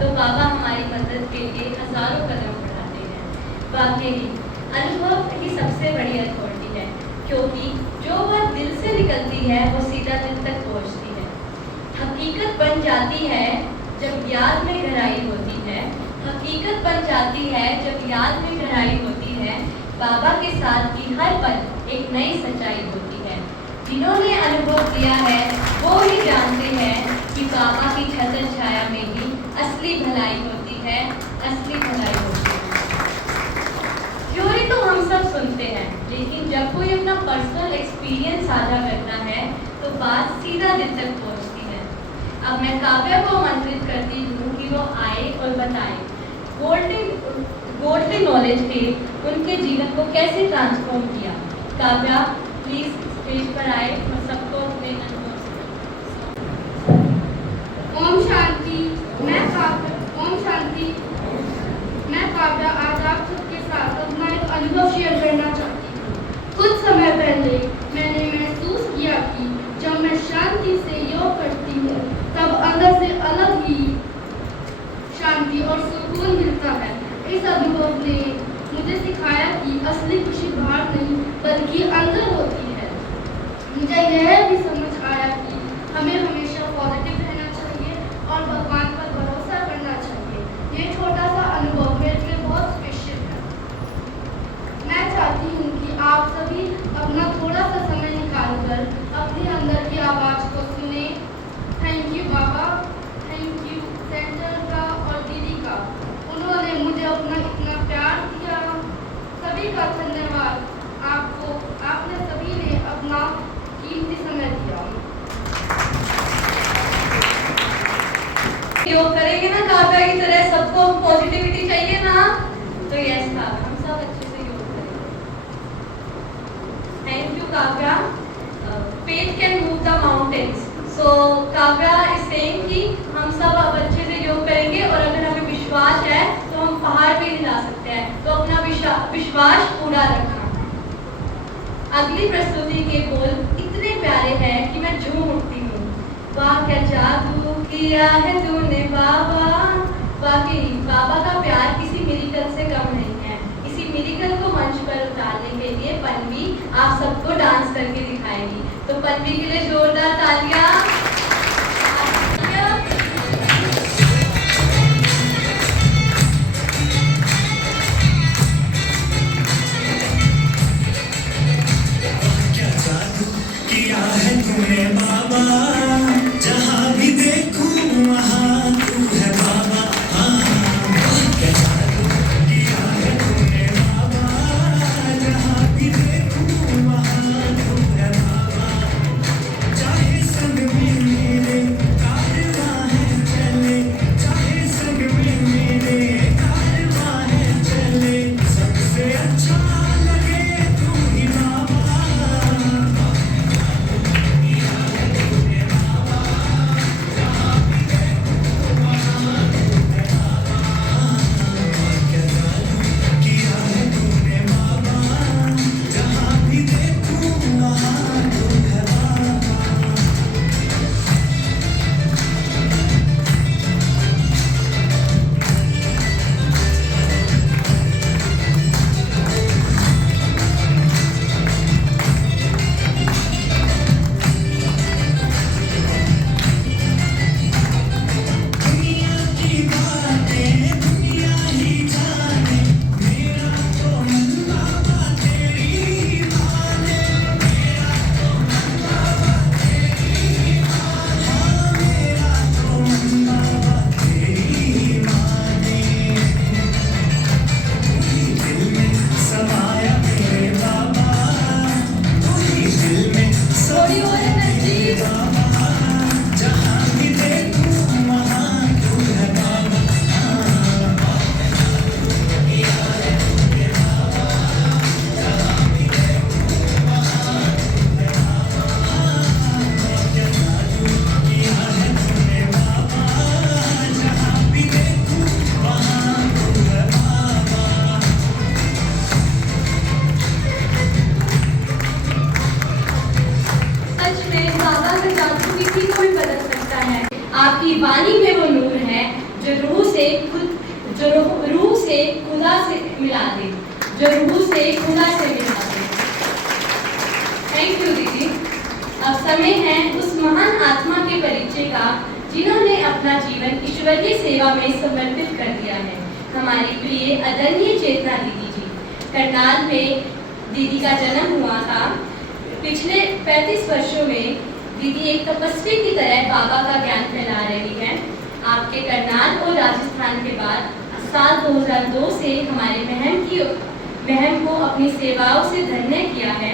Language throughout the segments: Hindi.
तो बाबा हमारी मदद के लिए हजारों कदम बढ़ाते हैं। वाकई अनुभव ही सबसे बड़ी अथॉरिटी है, क्योंकि जो बात दिल से निकलती है वो सीधा दिल तक पहुंचती है। हकीकत बन जाती है जब याद में गहराई होती है। हकीकत बन जाती है जब याद में गहराई होती है। बाबा के साथ की हर पल एक नई सच्चाई होती है। जिन्होंने अनुभव किया है वो ही जानते हैं कि बाबा की छत्र छाया में ही असली भलाई होती है, असली भलाई होती है। थ्योरी तो हम सब सुनते हैं, लेकिन जब कोई अपना पर्सनल एक्सपीरियंस साझा करता है तो बात सीधा दिल तक पहुंचती है। अब मैं काव्या को आमंत्रित करती हूँ कि वो आए और बताए गोल्डन नॉलेज ने उनके जीवन को कैसे ट्रांसफॉर्म किया। काव्या प्लीज स्टेज पर आए और सबको अपने अनुभव से। ओम शांति। ओम शांति। मैं काव्या आज आप सबके साथ अपना एक अनुभव शेयर करना चाहती हूँ। कुछ समय पहले मैंने महसूस किया कि जब मैं शांति से योग करती हूँ तब अंदर से अलग ही शांति और सुकून मिलता है। इस अनुभव ने मुझे सिखाया कि असली खुशी बाहर नहीं बल्कि अंदर होती है। मुझे यह भी समझ आया कि हमें हमेशा पॉजिटिव रहना चाहिए और भगवान पर भरोसा करना चाहिए। ये छोटा सा अनुभव मेरे लिए बहुत स्पेशल है। मैं चाहती हूँ कि आप सभी अपना थोड़ा सा समय निकालकर अपने अंदर की आवाज़ को सुने। Thank you Baba, thank you centre का और दीदी का। उन्होंने मुझे अपना इतना प्यार दिया। सभी का धन्यवाद आपको, आपने सभी ने अपना कीमती समय दिया। योग करेंगे ना काव्या की तरह, सबको पॉजिटिविटी चाहिए ना, तो यस काव्या हम सब अच्छे से योग करेंगे। Thank you Kavya. Faith can move the mountains. So Kavya is saying कि हम सब अब अच्छे से योग करेंगे और अगर हमें विश्वास है तो हम पहाड़ भी हिला सकते हैं। तो अपना विश्वास पूरा रखना। अगली प्रस्तुति के बोल इतने प्यारे हैं कि मैं झूम उठती हूँ। वाह क्या जादू किया है तूने बाबा। वाकई बाबा का प्यार किसी मिरेकल से कम नहीं है। इसी मिरेकल को मंच पर उतारने के लिए पन्वी आप सबको डांस करके दिखाएगी। तो पन्वी के लिए जोरदार तालियां। चाहे संग में आपकी वाणी में वो नूर है जो रूह से खुदा से मिला दे, जो रूह से खुदा से मिला दे। थैंक यू दीदी। अब समय है उस महान आत्मा के परिचय का जिन्होंने अपना जीवन ईश्वरीय सेवा में समर्पित कर दिया है। हमारी प्रिय आदरणीय चेतना दीदी जी। करनाल में दीदी का जन्म हुआ था। पिछले 35 वर्षों में दीदी एक तपस्वी की तरह बाबा का ज्ञान फैला रही है। आपके करनाल और राजस्थान के बाद साल 2002 से हमारे महम को अपनी सेवाओं से धन्य किया है।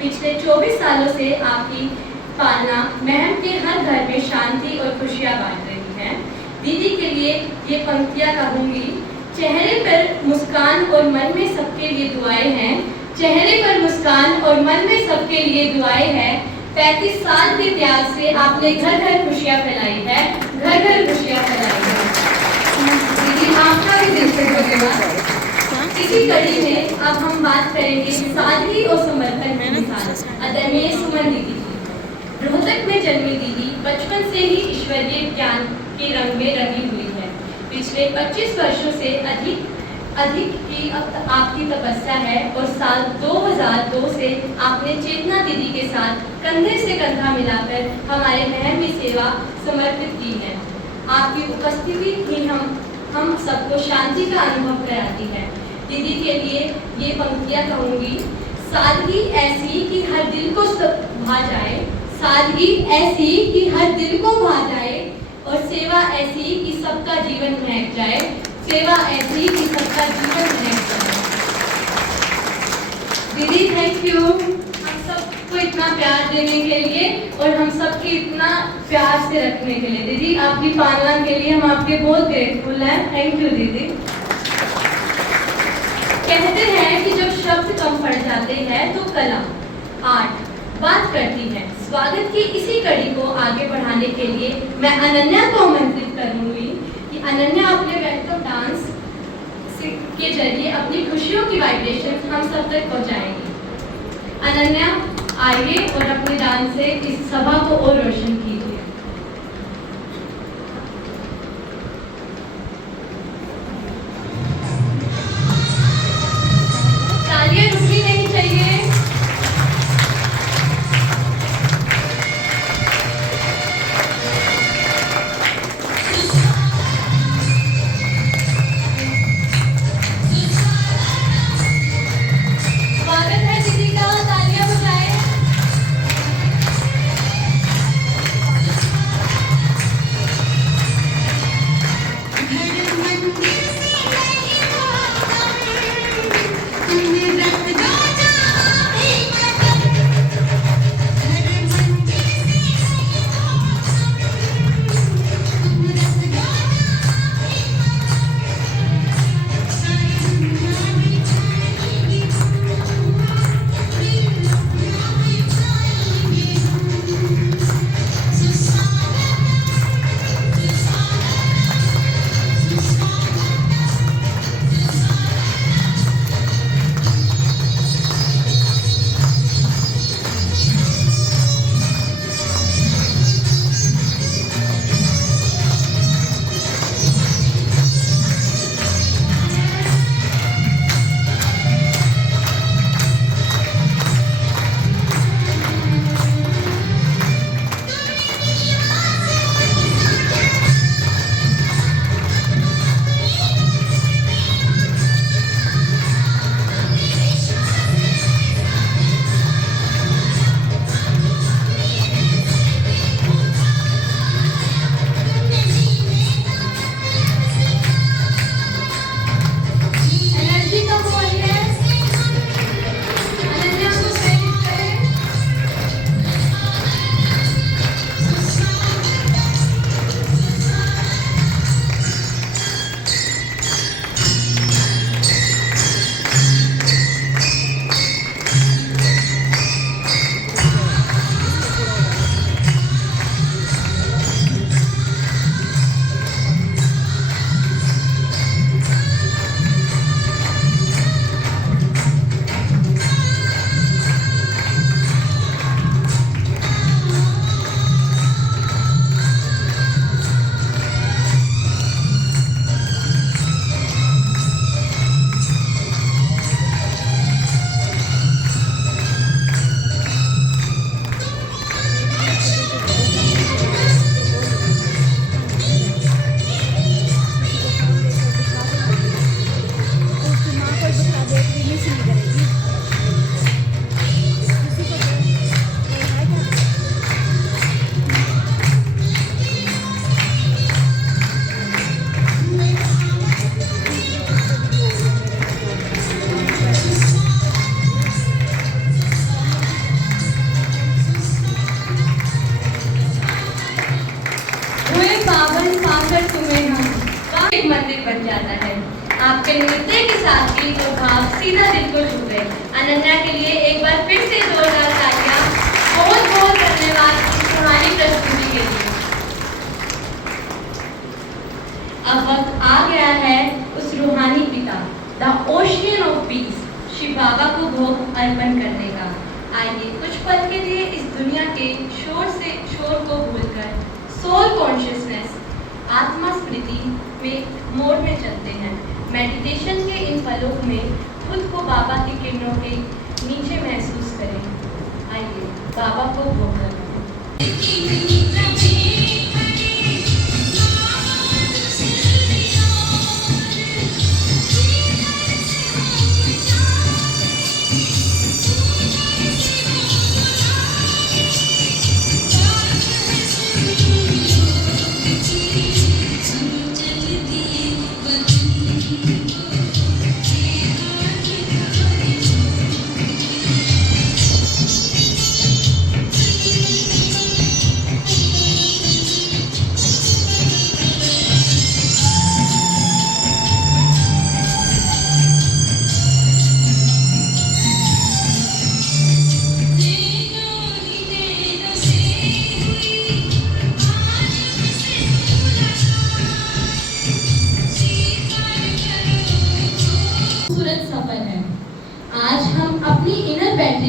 पिछले 24 सालों से आपकी पालना महम के हर घर में शांति और खुशियाँ बांट रही है। दीदी के लिए ये पंक्तियाँ कहूँगी। चेहरे पर मुस्कान और मन में सबके लिए दुआएं हैं। चेहरे पर मुस्कान और मन में सबके लिए दुआएं हैं। 35 साल के त्याग से आपने घर घर खुशियाँ फैलाई है, घर घर खुशियाँ फैलाई है। दीदी आपका भी दिल से धन्यवाद। इसी कड़ी में अब हम बात करेंगे सादगी और समर्पण की मिसाल आदरणीय सुमन दीदी जी। रोहतक में जन्मी दीदी बचपन से ही ईश्वरीय ज्ञान के रंग में रंगी हुई है। पिछले 25 वर्षों से अधिक की आपकी तपस्या है और साल 2002 से आपने चेतना दीदी के साथ कंधे से कंधा मिलाकर हमारे महम में सेवा समर्पित की है। आपकी उपस्थिति ही हम सबको शांति का अनुभव कराती है। दीदी के लिए ये पंक्तियाँ कहूँगी। सादगी ऐसी कि हर दिल को भा जाए, सादगी ऐसी कि हर दिल को भा जाए, और सेवा ऐसी कि सबका जीवन महक जाए, सेवा ऐसी कि सबका जीवन महक जाए। दीदी थैंक यू हम सबको इतना प्यार देने के लिए और हम सबकी इतना प्यार से रखने के लिए। दीदी आपकी पालना के लिए हम आपके बहुत ग्रेटफुल हैं। थैंक यू दीदी। कहते हैं कि जब शब्द कम पड़ जाते हैं तो कला आर्ट बात करती है। स्वागत की इसी कड़ी को आगे बढ़ाने के लिए मैं अनन्या को आमंत्रित करूंगी कि अनन्या अपने वेलकम डांस के जरिए अपनी खुशियों की वाइब्रेशन हम सब तक पहुंचाएंगी। अनन्या आइए और अपने डांस से इस सभा को और रोशन कीजिए। तालियां रुकनी नहीं चाहिए। स्वागत है दीदी का, तालियां बजाएं। बस तुम्हें हम एक मंदिर बन जाता है। आपके नृत्य के साथ ही वो भाव सीधा दिल को छू गए। अनन्या के लिए एक बार फिर से जोरदार तालियां। बहुत बहुत धन्यवाद इस रूहानी प्रस्तुति के लिए। अब वक्त आ गया है उस रूहानी पिता the ocean of peace Shiv Baba को भोग अर्पण करने का। आइए कुछ पल के लिए इस दुनिया के शोर को भूलकर सोल कॉन्शियसनेस आत्मा स्मृति में मोड में चलते हैं। मेडिटेशन के इन पलों में खुद को बाबा की किरणों के नीचे महसूस करें। आइए बाबा को भोग लगाएं।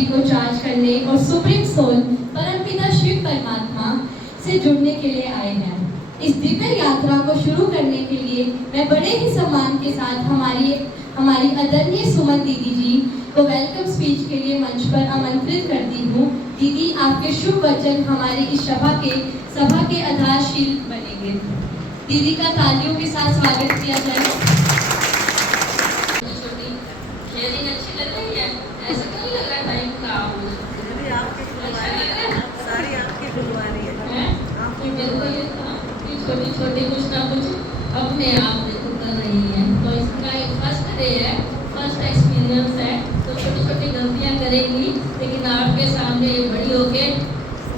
को चार्ज करने और सुप्रीम सोल परमपिता शिव परमात्मा से जुड़ने के लिए आए हैं। इस दिव्य यात्रा को शुरू करने के लिए मैं बड़े ही सम्मान के साथ हमारी आदरणीय सुमन दीदी जी को वेलकम स्पीच के लिए मंच पर आमंत्रित करती हूँ। दीदी, आपके शुभ वचन हमारी इस सभा के आधारशील बनेंगे। दीदी का तालियों के साथ स्वागत किया जाए। अच्छी लग रही है, ऐसा क्यों लग रहा है भाई का सारी आपकी खुलवानी है। आपकी छोटी छोटी कुछ ना कुछ अपने आप देखो कर रही है, तो इसका एक फर्स्ट डे है, फर्स्ट एक्सपीरियंस है, तो छोटी छोटी गलतियां करेंगी, लेकिन आपके सामने बड़ी होके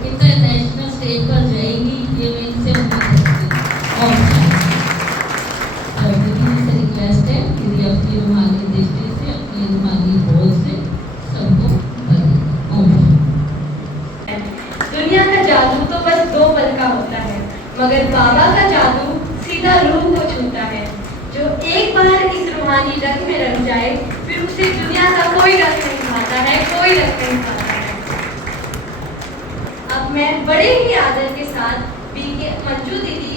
इंटरनेशनल स्टेज पर जाएगी, ये मैं इनसे उम्मीद करती हूँ। और दीदी से रिक्वेस्ट है कि अपनी रूहानी दृष्टि से, अपनी रूहानी बोल से सबको दुनिया का जादू तो बस 2 पल का होता है, मगर बाबा का जादू सीधा रूह को छूता है। जो एक बार इस रूहानी रंग में रंग जाए, फिर उसे दुनिया का कोई रंग नहीं भाता है, कोई रंग नहीं भाता है। अब मैं बड़े ही आदर के साथ बीके मंजू दीदी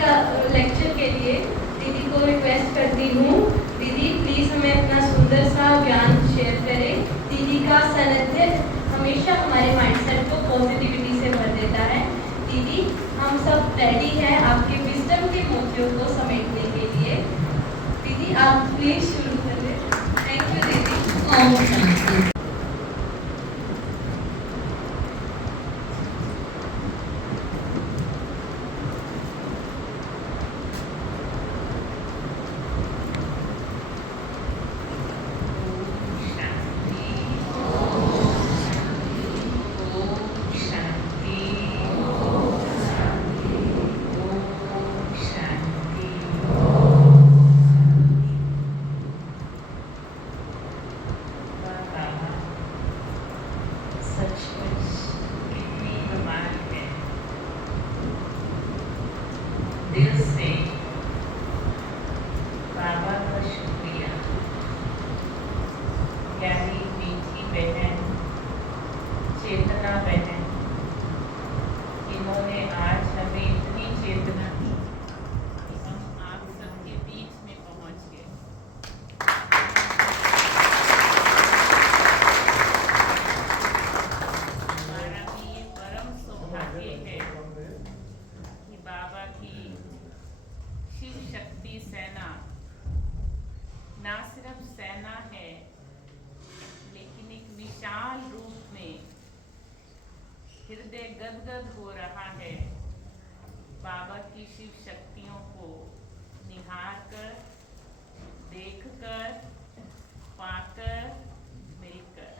का लेक्चर के लिए दीदी को रिक्वेस्ट करती हूँ। दीदी प्लीज हमें अपना सुंदर सा ज्ञान शेयर करें। दीदी का सानिध्य हमेशा हमारे माइंडसेट को पॉजिटिविटी से भर देता है। दीदी, हम सब रेडी हैं आपके विजडम के मोतियों को समेटने के लिए। दीदी आप प्लीज शुरू करें। थैंक यू दीदी। दिल से बाबा का शुक्रिया। प्यारी मीठी बहन, चेतना बहन, इन्होंने आज हमें इतनी चेतना दी कि हम आप सबके बीच में पहुंच गए। हमारा भी ये परम सौभाग्य है कि बाबा की शिव शक्ति सेना ना सिर्फ सेना है, लेकिन एक विशाल रूप में हृदय गदगद हो रहा है बाबा की शिव शक्तियों को निहार कर, देख कर, पाकर, मिलकर।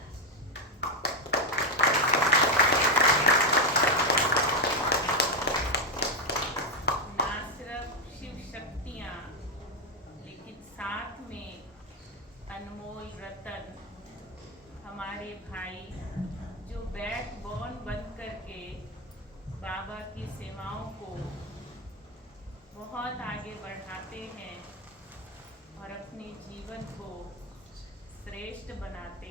श्रेष्ठ बनाते,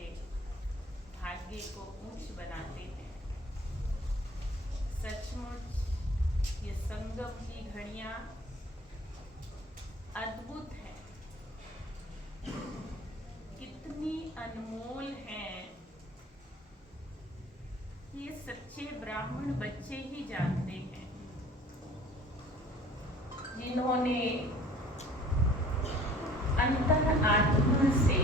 भाग्य को ऊंच बनाते हैं। सचमुच ये संगम की घड़ियां अद्भुत है, कितनी अनमोल हैं, ये सच्चे ब्राह्मण बच्चे ही जानते हैं, जिन्होंने अंतर आत्मा से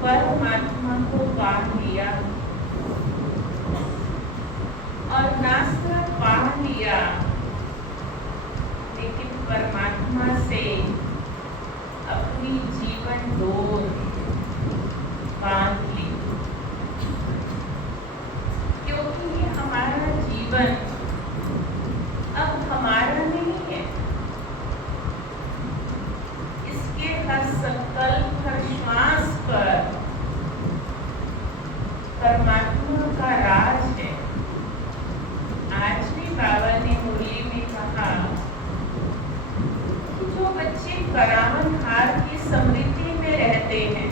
परमात्मा को पा लिया और ना सिर्फ पा लिया, लेकिन परमात्मा से अपनी जीवन डोर बांध ली, क्योंकि ये हमारा जीवन अब हमारा नहीं है। इसके हर संकल्प, हर श्वास पर परमात्मा का राज है। आज भी बाबा ने मुरली में कहा कि जो बच्चे करावनहार की समृद्धि में रहते हैं,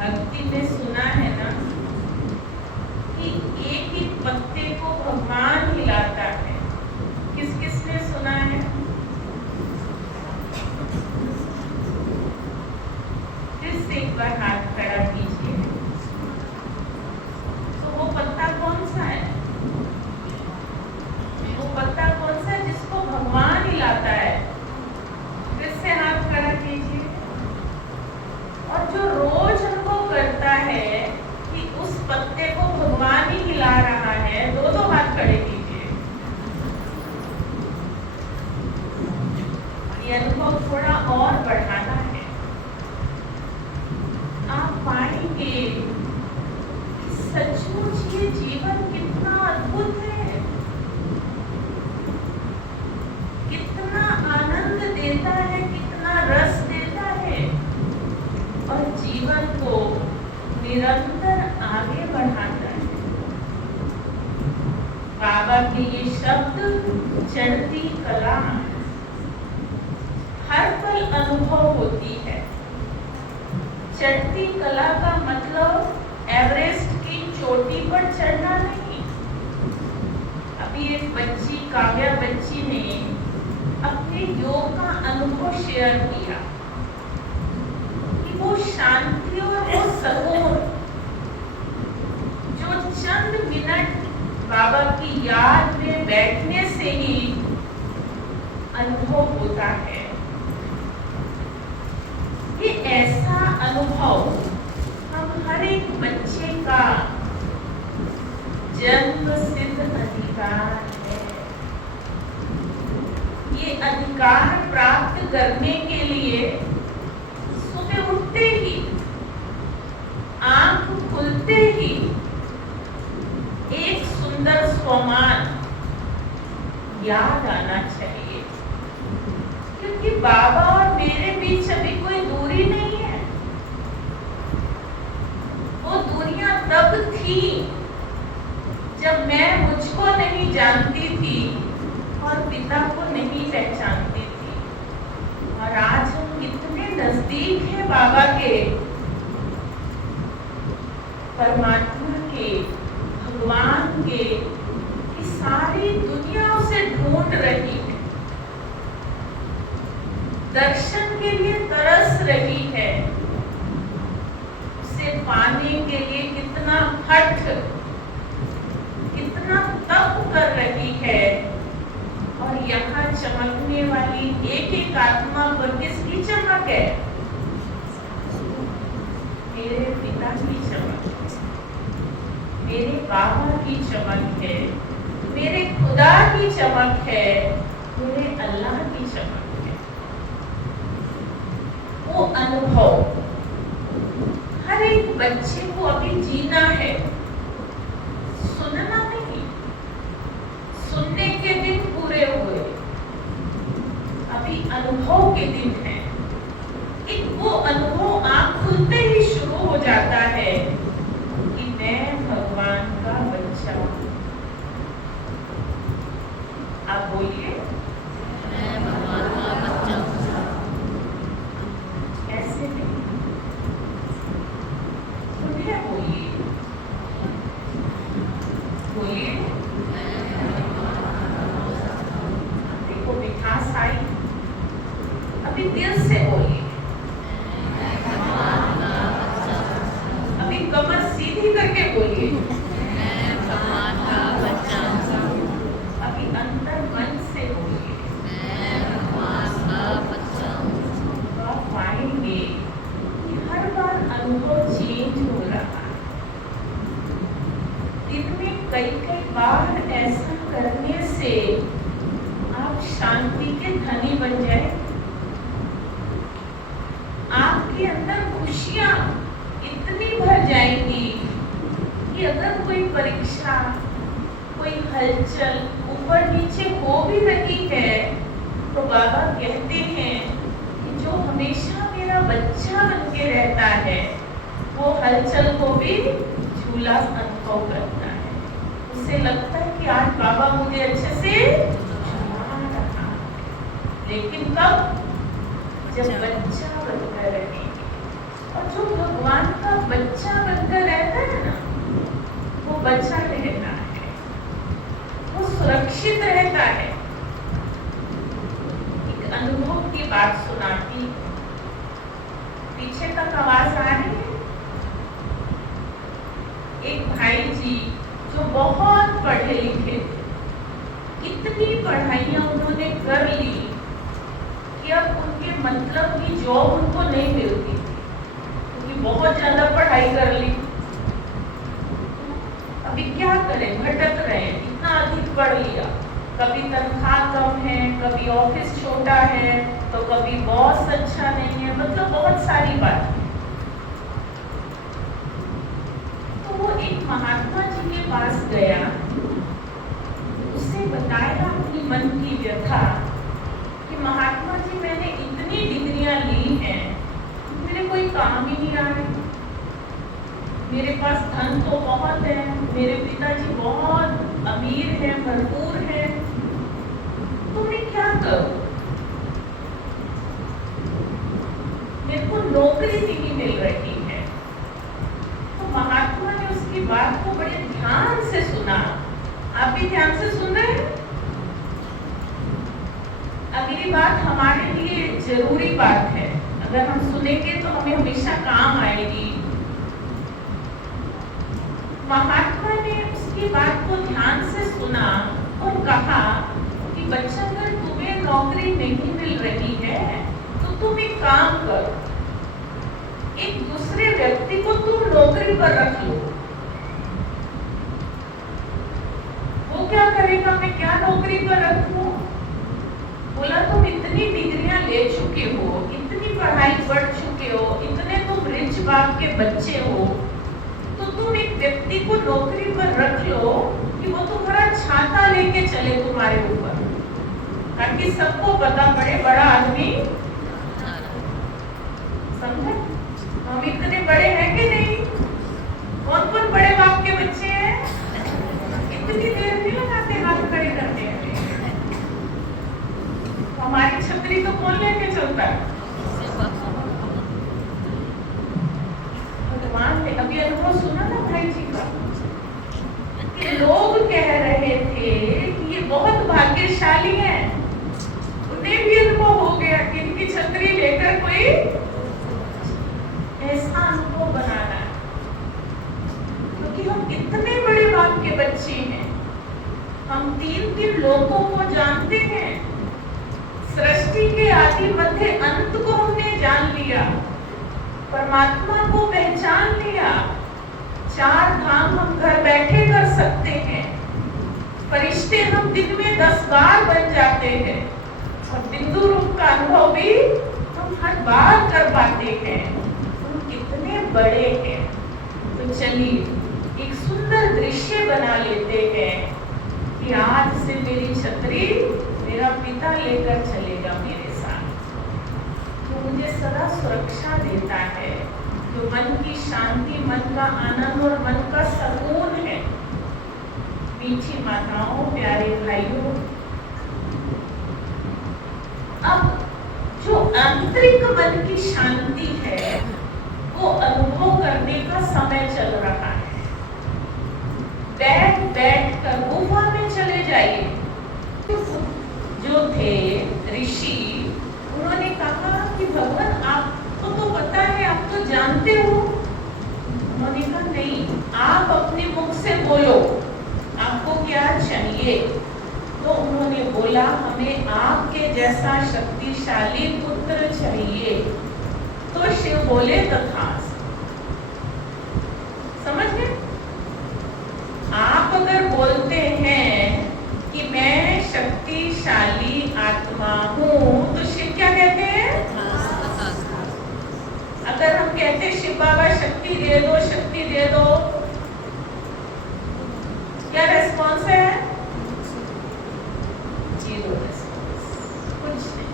भक्ति में सुना है ना कि एक ही पत्ते को भगवान हिलाता है। किस किस ने सुना है? फिर से एक बार हाथ खड़ा कीजिए। तो वो पत्ता कौन सा है? वो पत्ता कौन सा है जिसको भगवान हिलाता है? फिर से हाथ खड़ा कीजिए। और जो रोज अनुभव करता है कि उस पत्ते को भगवान ही हिला रहा है, दो दो हाथ खड़े कीजिए। ये अनुभव थोड़ा और बढ़ाना है। आप पाएंगे कि सचमुच ये जीवन कितना अद्भुत है, कितना आनंद देता है, कितना रस देता है और जीवन को निरंतर आगे बढ़ाता है। बाबा के ये शब्द चढ़ती कला हर पल अनुभव होती है। चढ़ती कला का मतलब एवरेस्ट की चोटी पर चढ़ना नहीं। अभी एक बच्ची, काव्या बच्ची ने अपने योग का अनुभव शेयर किया कि वो शांति और वो सुकून जो चंद मिनट बाबा की याद में बैठने से ही अनुभव होता है, ये ऐसा अनुभव हम हर एक बच्चे का जन्म सिद्ध अधिकार है। ये अधिकार प्राप्त करने के लिए सुबह उठते ही, आंख खुलते ही एक सुंदर स्वमान याद आना चाहिए, क्योंकि बाबा और मेरे बीच अभी कोई दूरी नहीं है। वो दूरियां तब थी जब मैं मुझको नहीं जानती थी और पिता को नहीं पहचानती थी, और आज हम कितने नजदीक हैं बाबा के, परमात्मा के, भगवान के, कि सारी दुनिया उसे ढूंढ रही है, दर्शन के लिए तरस रही है, उसे पाने के लिए कितना हठ, कितना तप कर रही है। और यहाँ चमकने वाली एक एक आत्मा पर किसकी चमक है? मेरे पिता की चमक, मेरे बाबा की चमक है, मेरे खुदा की चमक है, मेरे अल्लाह की चमक है। वो अनुभव हर एक बच्चे को अभी जीना है, सुनना नहीं। सुनने के दिन पूरे हुए, अभी अनुभव के दिन है। एक वो अनुभव आँख खुलते ही शुरू हो जाता है कि मैं भगवान का बच्चा हूँ। आप बोलिए, मैं भगवान का बच्चा हूँ। ऐसे बोलिए। देखो मिठास आई, अभी दिल से बोलिए। अभी कमर सीधी करके बोलिए। अभी अंदर मन से बोलिए। आप पाएंगे कि हर बार अनुभव चेंज हो रहा है। दिन में कई कई बार ऐसा करने से आप शांति के धनी बन जाए। आपके अंदर खुशियां इतनी भर जाएंगी कि अगर कोई परीक्षा, कोई हलचल ऊपर नीचे हो भी रही है तो बाबा कहते हैं कि जो हमेशा मेरा बच्चा बन के रहता है वो हलचल को भी झूला अनुभव करता है। उसे लगता है कि आज बाबा मुझे अच्छे से झूला रहा है। लेकिन कब? जब बच्चा बनकर रहेंगे। और जो भगवान का बच्चा बनकर रहता है ना, वो बच्चा रहता है, वो सुरक्षित रहता है। एक अनुभव की बात सुनाती, पीछे तक आवाज आ रही है। एक भाई जी जो बहुत पढ़े लिखे थे, इतनी पढ़ाइयां उन्होंने कर ली कि अब उनके मतलब की जॉब उनको नहीं मिलती थी, क्योंकि बहुत ज्यादा पढ़ाई कर ली। अभी क्या करें, भटक रहे हैं, इतना अधिक पढ़ लिया। कभी तनख्वाह कम है, कभी ऑफिस छोटा है, तो कभी बॉस अच्छा नहीं है, मतलब बहुत सारी बात। तो वो एक महात्मा जी के पास गया, उससे बताया अपनी मन की व्यथा कि महात्मा जी मैंने इतनी डिग्रियां ली हैं, मेरे कोई काम ही नहीं आ रहे। मेरे पास धन तो बहुत है, मेरे पिताजी बहुत अमीर हैं, भरपूर हैं, तो मैं क्या करूं? मेरे को नौकरी नहीं मिल रही है। तो महात्मा ने उसकी बात को बड़े ध्यान से सुना। आप भी ध्यान से सुन रहे हैं? अगली बात हमारे लिए जरूरी बात है, अगर हम सुनेंगे तो हमें हमेशा काम आएगी। महात्मा ने उसकी बात को ध्यान से सुना और कहा कि बच्चा, अगर तुम्हें नौकरी नहीं मिल रही है तो तुम एक काम करो, एक दूसरे व्यक्ति को तुम नौकरी पर रख लो। वो क्या करेगा? मैं क्या नौकरी पर रखूं? बोला तुम इतनी डिग्रियां ले चुके हो, इतनी पढ़ाई पढ़ चुके हो, इतने तुम रिच बाप के बच्चे हो, तो तुम एक व्यक्ति को नौकरी पर रख लो कि वो तुम्हारा छाता लेके चले तुम्हारे ऊपर, ताकि सबको पता पड़े बड़ा आदमी। समझे? हम इतने बड़े हैं कि नहीं? कौन कौन बड़े बाप के बच्चे हैं? इतनी देर नहीं लगाते, हाथ खड़े करते हैं। हमारी छतरी तो कौन लेके चलता है? भगवान ने अभी अनुभव सुना ना भाई जी का, कि लोग कह रहे थे कि ये बहुत भाग्यशाली हैं। उन्हें भी अनुभव हो गया कि इनकी छतरी लेकर कोई ऐसा अनुभव बनाना है, क्योंकि हम इतने बड़े बाप के बच्चे हैं। हम 3 लोगों को जानते हैं। सृष्टि के आदि मध्य अंत को हमने जान लिया, परमात्मा को पहचान लिया। 4 धाम हम घर बैठे कर सकते हैं। फरिश्ते हम दिन में 10 बार बन जाते हैं, और बिंदु रूप का अनुभव भी हम हर बार कर पाते हैं। हम कितने बड़े हैं। तो चलिए एक सुंदर दृश्य बना लेते हैं कि आज से मेरी छतरी मेरा पिता लेकर चलेगा मेरे साथ, जो मुझे सदा सुरक्षा देता है, जो मन की शांति, मन का आनंद और मन का सुकून है। मीठी माताओं, प्यारे भाइयों, अब जो आंतरिक मन की शांति है वो अनुभव करने का समय चल रहा है। बैठ बैठ कर जानते हो? उन्होंने कहा नहीं, आप अपने मुख से बोलो आपको क्या चाहिए। तो उन्होंने बोला हमें आपके जैसा शक्तिशाली पुत्र चाहिए। तो शिव बोले तथास्तु। समझ गए? आप अगर बोलते हैं कि मैं शक्तिशाली आत्मा हूं तो शिव क्या कहते हैं? अगर हम कहते हैं शिव बाबा शक्ति दे दो, शक्ति दे दो, क्या रेस्पॉन्स है? जीरो रेस्पॉन्स, कुछ नहीं।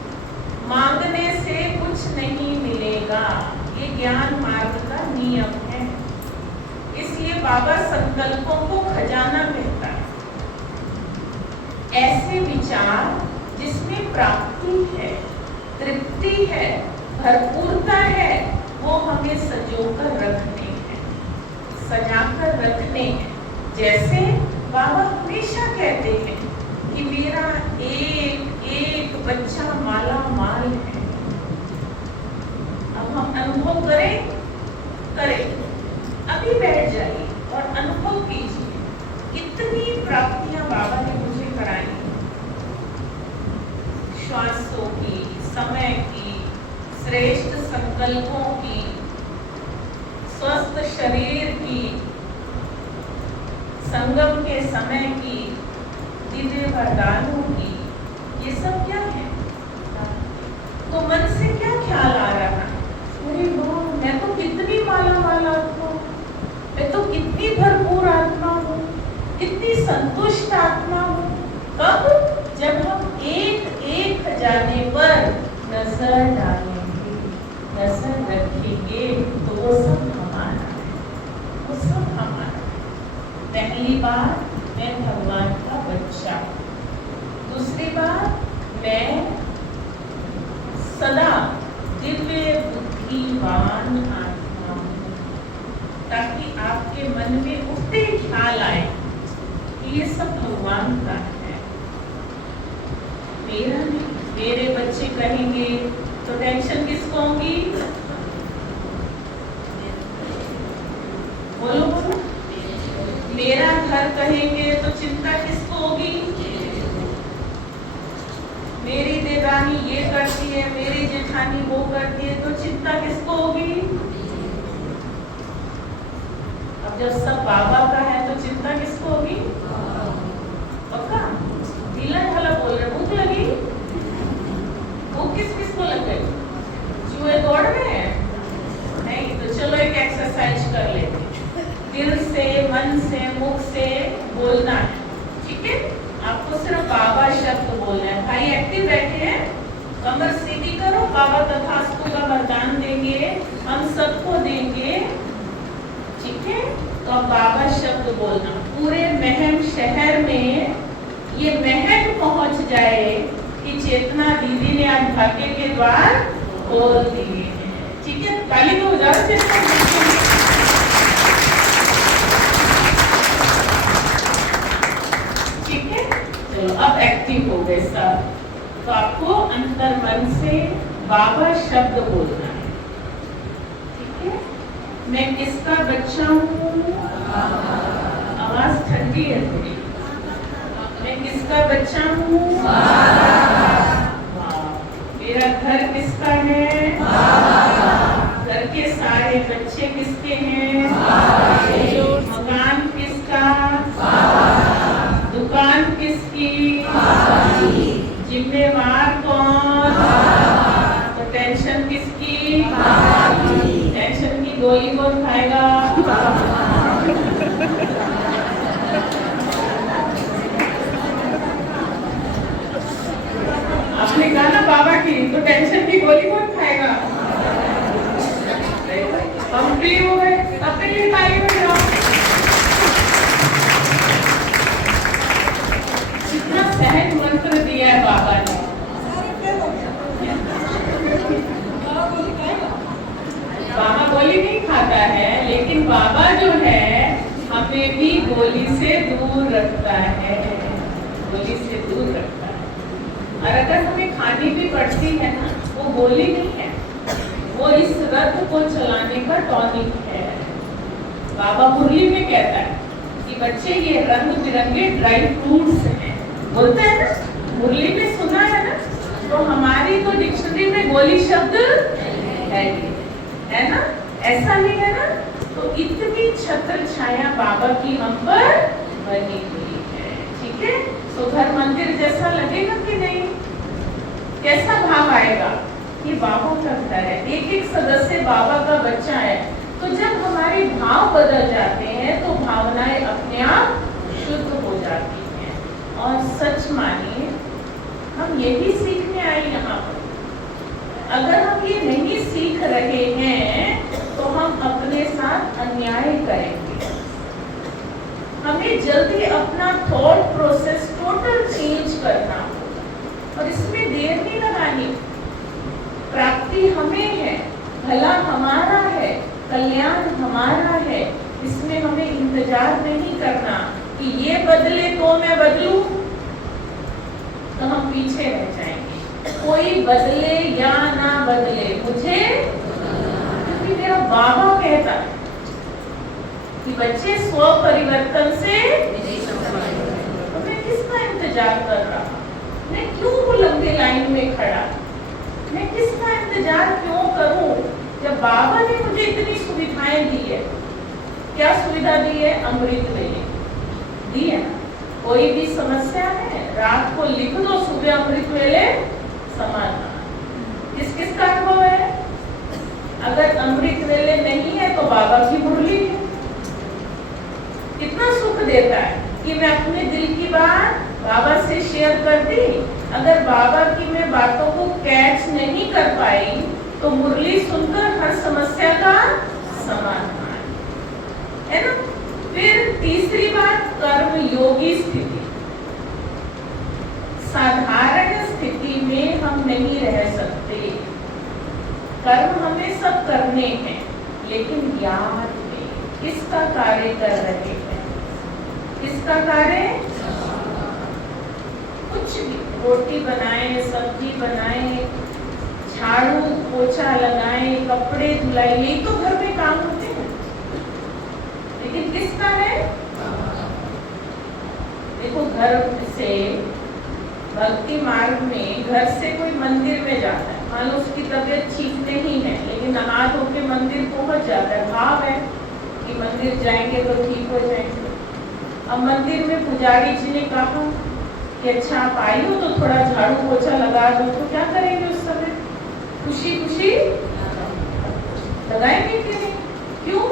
मांगने से कुछ नहीं मिलेगा, ये ज्ञान मार्ग का नियम है। इसलिए बाबा संकल्पों को खजाना कहता है। ऐसे विचार जिसमें प्राप्ति है, तृप्ति है, भरपूरता है, वो हमें संजोकर रखने हैं, सजाकर रखने हैं। जैसे बाबा हमेशा कहते हैं कि मेरा एक एक बच्चा माला माल है। अब हम अनुभव करें, अभी बैठ जाइए और अनुभव कीजिए कितनी प्राप्तियां बाबा ने मुझे कराई। श्वासों की, समय की, श्रेष्ठ संकल्पों की, स्वस्थ शरीर की, संगम के समय की, दिव्य वरदानों की। ये सब क्या है? तो मन से क्या ख्याल आ रहा है? अरे वाह, मैं तो कितनी माला माल आत्मा, मैं तो कितनी भरपूर आत्मा हूँ, कितनी संतुष्ट आत्मा हूँ। कब? जब हम एक एक खजाने पर नजर डालेंगे, नजर रखेंगे, तो वो सब हमारा है, वो सब हमारा है। पहली बार मैं भगवान का बच्चा, दूसरी बार मैं सदा दिव्य बुद्धिमान आत्मा हूँ। ताकि आपके मन में उठते ही ख्याल आए कि ये सब भगवान का है, मेरा नहीं। मेरे बच्चे कहेंगे तो टेंशन किसको होगी? बोलो बोलो। मेरा घर कहेंगे तो चिंता किसको होगी? मेरी देवरानी ये करती है, मेरी जेठानी वो करती है, तो चिंता किसको होगी? अब जब सब बाबा का है तो चिंता किसको होगी? पक्का? ढीला ढाला बोल रहे, भूख लगी? भूख किसको लग गई? चूहे दौड़ रहे हैं? नहीं, तो चलो एक एक्सरसाइज कर लेते। दिल से, मन से, मुख से बोलना है, ठीक है? आपको सिर्फ बाबा शब्द बोलना है। भाई एक्टिव बैठे हैं, कमर सीधी करो। बाबा तथास्तु का वरदान देंगे, हम सबको देंगे, ठीक है? तो अब बाबा शब्द बोलना। पूरे महम शहर में ये महक पहुंच जाए कि चेतना दीदी ने आज भाग्य के द्वार खोल दिए, ठीक है? ताली तो हो जाओ चेतना दीदी के लिए। ठीक है, चलो अब एक्टिव हो गए सब। तो आपको अंतर मन से बाबा शब्द बोलना है, ठीक है? मैं किसका बच्चा हूँ? आवाज ठंडी है थोड़ी। मैं किसका बच्चा हूँ? मेरा घर किसका है? घर के सारे बच्चे किसके हैं? मकान किसका? दुकान किसकी? जिम्मेवार कौन? तो टेंशन किसकी? टेंशन की गोली कौन खाएगा? आपने कहा ना बाबा की, तो टेंशन की गोली कौन खाएगा? हम फ्री हो गए, अपने लिए ताली बजाओ। कितना सहज मंत्र दिया है बाबा ने। बाबा गोली नहीं खाता है, लेकिन बाबा जो है हमें भी गोली से दूर रखता है, गोली से दूर रखता है। और अगर हमें खानी भी पड़ती है ना, वो गोली नहीं है, वो इस रथ को चलाने का टॉनिक है। बाबा मुरली में कहता है कि बच्चे ये रंग बिरंगे ड्राई फ्रूट्स हैं, बोलते हैं ना, मुरली में सुना है ना। तो हमारी तो डिक्शनरी में गोली शब्द है ना, ऐसा ही है ना। तो इतनी छत्र छाया बाबा की हम पर बनी हुई है, ठीक है। तो घर मंदिर जैसा लगेगा कि नहीं? कैसा भाव आएगा कि बाबा का घर है, एक एक सदस्य बाबा का बच्चा है। तो जब हमारे भाव बदल जाते हैं तो भावनाएं अपने आप शुद्ध हो जाती हैं। और सच मानिए हम यही सीखने आए यहाँ पर। अगर हम ये नहीं सीख रहे हैं तो हम अपने साथ अन्याय करेंगे। हमें जल्दी अपना थॉट प्रोसेस टोटल चेंज करना होगा और इसमें देर नहीं लगानी। प्राप्ति हमें है, भला हमारा है, कल्याण हमारा है। इसमें हमें इंतजार नहीं करना कि ये बदले तो मैं बदलूं, तो हम पीछे रह जाएंगे। कोई बदले या ना बदले मुझे, क्योंकि मेरा बाबा कहता है कि बच्चे स्व परिवर्तन से, तो मैं किसका इंतजार कर रहा? मैं क्यों वो लंबी लाइन में खड़ा? मैं किसका इंतजार क्यों करूं जब बाबा ने मुझे इतनी सुविधाएं दी है? क्या सुविधा दी है? अमृत वेले दी है ना। कोई भी समस्या है रात को लिख दो, सुबह अमृत वेले समाधान। किस किस का अनुभव है? अगर अमृत वेले नहीं है तो बाबा की मुरली है। कितना सुख देता है कि मैं अपने दिल की बात बाबा से शेयर कर दी। अगर बाबा की मैं बातों को कैच नहीं कर पाई तो मुरली सुनकर हर समस्या का समाधान, है ना। फिर तीसरी बात, कर्म योगी स्थिति। साधारण स्थिति में हम नहीं रह सकते। कर्म हमें सब करने हैं, लेकिन याद में किसका कार्य कर रहे हैं? किसका कार्य? कुछ भी, रोटी बनाए, सब्जी बनाए, झाड़ू पोछा लगाए, कपड़े धुलाए, यही तो घर में काम होते हैं। लेकिन किसका है? देखो, घर से भक्ति मार्ग में घर से कोई मंदिर में जाता है, मान लो उसकी तबीयत ठीक नहीं है, लेकिन नहा धो के मंदिर पहुंच जाता है। भाव है कि मंदिर जाएंगे तो ठीक हो जाएंगे। अब मंदिर में पुजारी जी ने कहा कि अच्छा आप आई हो तो थोड़ा झाड़ू पोछा लगा दो, तो क्या करेंगे उस समय? खुशी खुशी लगाएंगे कि नहीं? क्यों?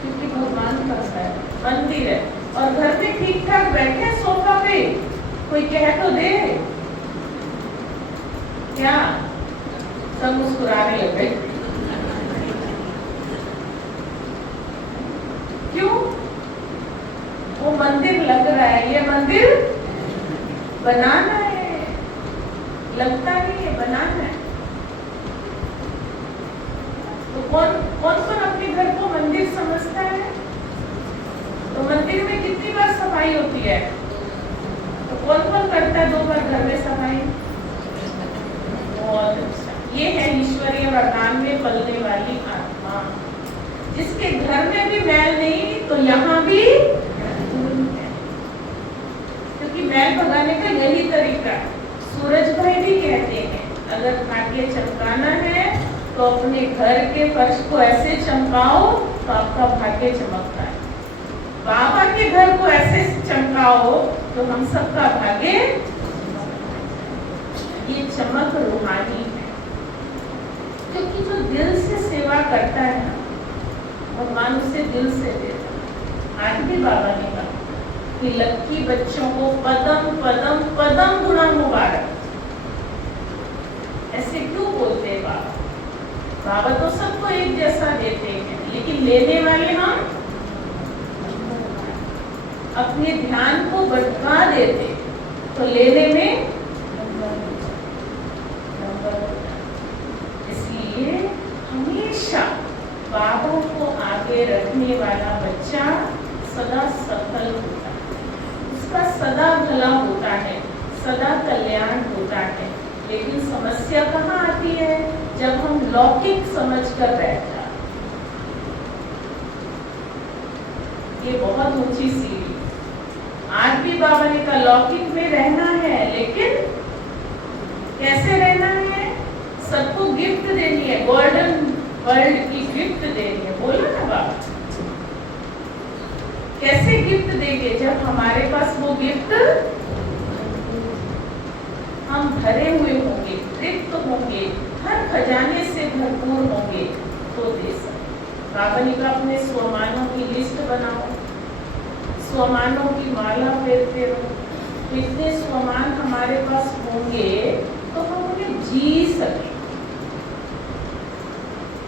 क्योंकि भगवान का है, मंदिर है। और घर में ठीक ठाक बैठे सोफा पे, कोई कह तो दे, क्या सब मुस्कुराने लगे? क्यों? वो मंदिर लग रहा है, ये मंदिर बनाना है, लगता नहीं है, बनाना है। तो कौन कौन कौन अपने घर को मंदिर समझता है? तो मंदिर में कितनी बार सफाई होती है? तो कौन कौन करता है 2 बार घर में सफाई? बहुत अच्छा। ये है ईश्वरीय वरदान में पलने वाली आत्मा, जिसके घर में भी मैल नहीं तो यहाँ भी, क्योंकि मैल भगाने का यही तरीका है। सूरज भाई भी कहते हैं अगर भाग्य चमकाना है तो अपने घर के फर्श को ऐसे चमकाओ तो आपका भाग्य चमकता है। बाबा के घर को ऐसे चमकाओ तो हम सबका भाग्य। ये चमक रूहानी है, क्योंकि जो दिल से सेवा करता है ना, भगवान उसे दिल से देता है। आज भी बाबा ने कहा कि लक्की बच्चों को पदम पदम पदम गुणा मुबारक। ऐसे क्यों बोलते हैं बाबा? बाबा तो सबको एक जैसा देते हैं, लेकिन लेने वाले हम अपने ध्यान को भटका देते, तो लेने में इसलिए हमेशा बाबा को आगे रखने वाला बच्चा सदा सफल होता है, उसका सदा भला होता है, सदा कल्याण होता है। लेकिन समस्या कहाँ आती है? जब हम लौकिक समझकर बैठ जाते। ये बहुत ऊंची सीढ़ी। आज भी बाबा ने कहा लौकिक में रहना है, लेकिन कैसे रहना है? सबको गिफ्ट देनी है, गोल्डन वर्ल्ड की गिफ्ट देनी है। बोलो ना बाबा, कैसे गिफ्ट देंगे? जब हमारे पास वो गिफ्ट हम भरे हुए होंगे, तृप्त होंगे, हर खजाने से भरपूर होंगे, तो दे सकते। बाबा ने कहा अपने स्वमानों की लिस्ट बनाओ, स्वमानों की माला फेरते रहो। इतने स्वमान हमारे पास होंगे तो हम उन्हें जी सकें।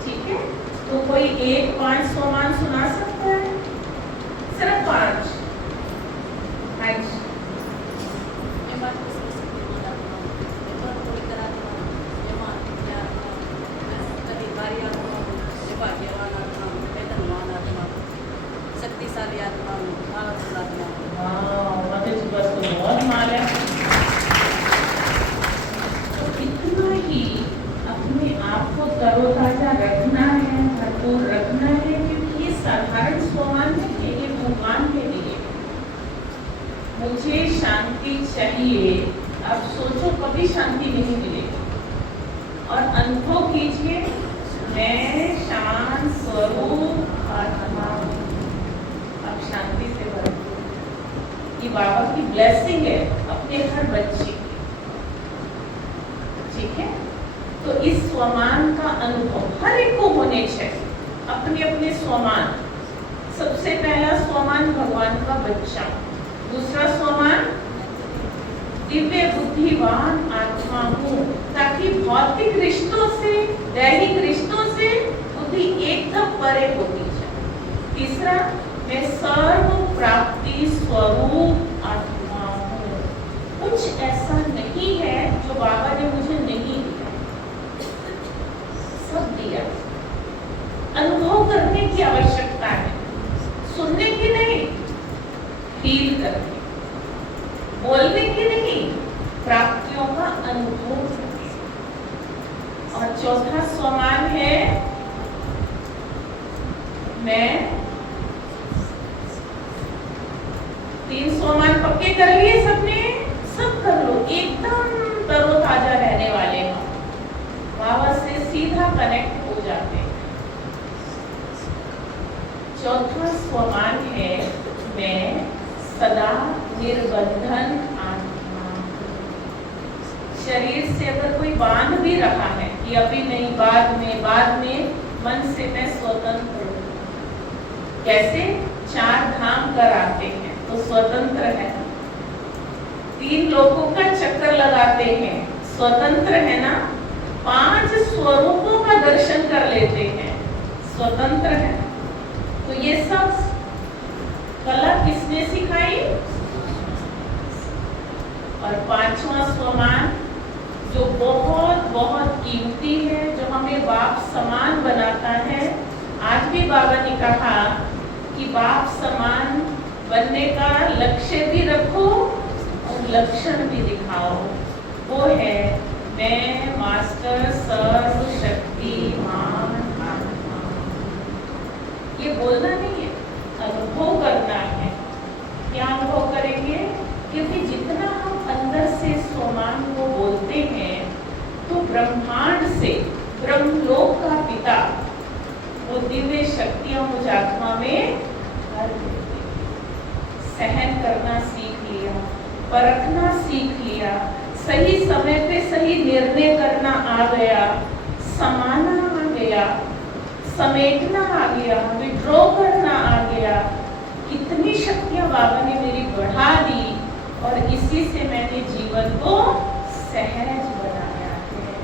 ठीक है, तो कोई 1-5 स्वमान सुना सकता है? सिर्फ 5। शक्तिशाली आत्मा बस तो बहुत माल है। तो इतना ही अपने आप को तरोताजा रखना है, भरपूर रखना है, क्योंकि ये साधारण स्वमान नहीं है, ये भगवान के लिए। मुझे शांति चाहिए। अब सोचो कभी शांति नहीं मिलेगी, और अनुभव कीजिए मैं शांत स्वरूप आत्मा हूं। अब शांति से भरपूर। ये बाबा की ब्लेसिंग है अपने हर बच्चे की। ठीक है, तो इस स्वमान का अनुभव हर एक को होने चाहिए, अपने अपने स्वमान। सबसे पहला स्वमान भगवान का बच्चा, दूसरा स्वमान दिव्य बुद्धिवान आत्मा हूँ, ताकि भौतिक रिश्तों से, दैहिक रिश्तों से बुद्धि एकदम परे होती जाए। तीसरा मैं सर्व प्राप्ति स्वरूप आत्मा हूँ। कुछ ऐसा नहीं है जो बाबा ने मुझे नहीं दिया, सब दिया। अनुभव करने की आवश्यकता है, सुनने की नहीं, फील करने, बोलने की नहीं, प्राप्तियों का अनुभव करने। और चौथा स्वमान है मैं। 3 स्वमान पक्के कर लिए सबने? सब कर लो, एकदम तरोताजा रहने वाले हम, बाबा से सीधा कनेक्ट हो जाते हैं। चौथा स्वमान है मैं सदा निर्बंधन आत्मा। शरीर से अगर कोई बांध भी रहा है कि अभी नहीं, बाद में मन से मैं स्वतंत्र हूँ। कैसे? 4 धाम कराते हैं तो स्वतंत्र है। 3 लोगों का चक्कर लगाते हैं, स्वतंत्र है ना। 5 स्वरूपों का दर्शन कर लेते हैं, स्वतंत्र है। तो ये सब कला किसने सिखाई? और 5वां स्वमान जो बहुत बहुत कीमती है, जो हमें बाप समान बनाता है। आज भी बाबा ने कहा कि बाप समान बनने का लक्ष्य भी रखो और लक्षण भी दिखाओ। वो है मैं मास्टर सर्वशक्तिमान आत्मा। ये बोलना नहीं है, अनुभव करना है। क्या अनुभव करेंगे? क्योंकि जितना हम अंदर से स्वमान को बोलते हैं, तो ब्रह्मांड से ब्रह्मलोक का पिता वो दिव्य शक्तियां मुझ आत्मा में भर देते। सहन करना सीख लिया, परखना सीख लिया, सही समय पे सही निर्णय करना आ गया, समाना आ गया, समेटना आ गया, विड्रॉ करना आ गया। कितनी शक्तियां बाबा ने मेरी बढ़ा दी, और इसी से मैंने जीवन को सहज बनाया है।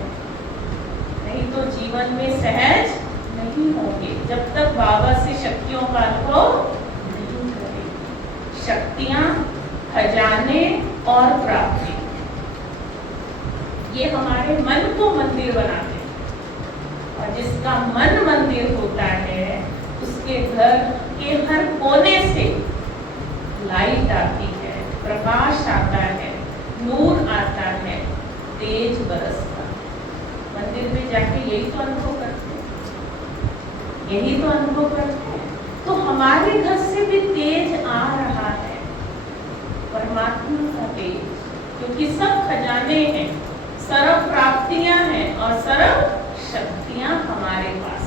नहीं तो जीवन में सहज नहीं होंगे जब तक बाबा से शक्तियों का अनुभव नहीं करेंगे। शक्तियां, खजाने और प्राप्ति, ये हमारे मन को मंदिर बनाते हैं। और जिसका मन मंदिर होता है, उसके घर के हर कोने से लाइट आती है, प्रकाश आता है, नूर आता है, तेज बरसता है। मंदिर में जाके यही तो अनुभव करते हैं, यही तो अनुभव करते हैं। तो हमारे घर से भी तेज आ रहा है, परमात्मा का तेज, क्योंकि सब खजाने हैं, सर्व प्राप्तियां हैं और सर्व शक्तियां हमारे पास।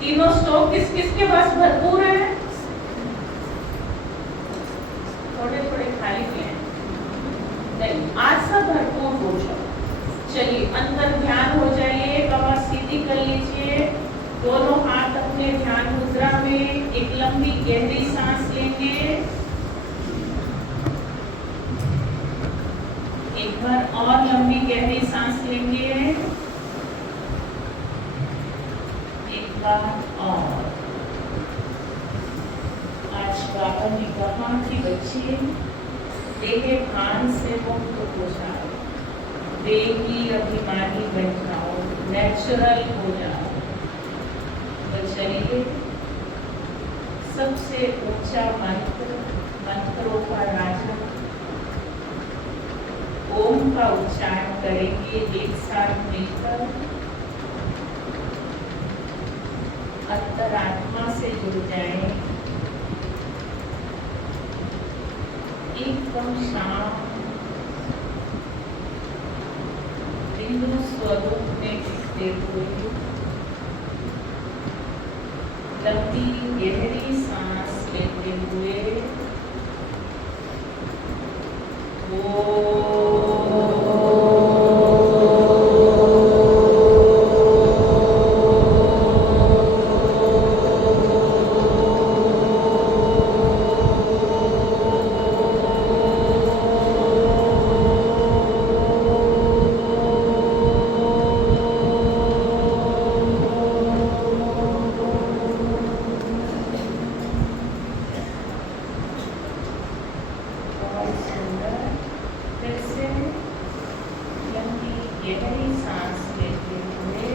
तीनों स्टोव किस किस के पास भरपूर है? थोड़े थोड़े खाली भी हैं, नहीं, आज सब भरपूर हो जाओ। चलिए अंदर ध्यान हो जाइए, कमर सीधी कर लीजिए, दोनों हाथ अपने ध्यान मुद्रा में, एक लंबी गहरी सांस लेंगे, एक बार और लंबी गहरी सांस लेंगे, एक बार और। आज बाबा ने कहा कि बच्चे देह भान से मुक्त हो जाओ, देही अभिमानी बन जाओ, नेचुरल हो जाओ। तो चलिए सबसे ऊंचा मंत्र, मंत्रों का राजा, ओम का उच्चारण करेंगे एक साथ मिलकर, अंतरात्मा से जुड़ जाएं, एकदम शांत बिंदु स्वरूप में टिकते हुए लंबी गहरी सांस लेते हुए गहरी सांस लेते हुए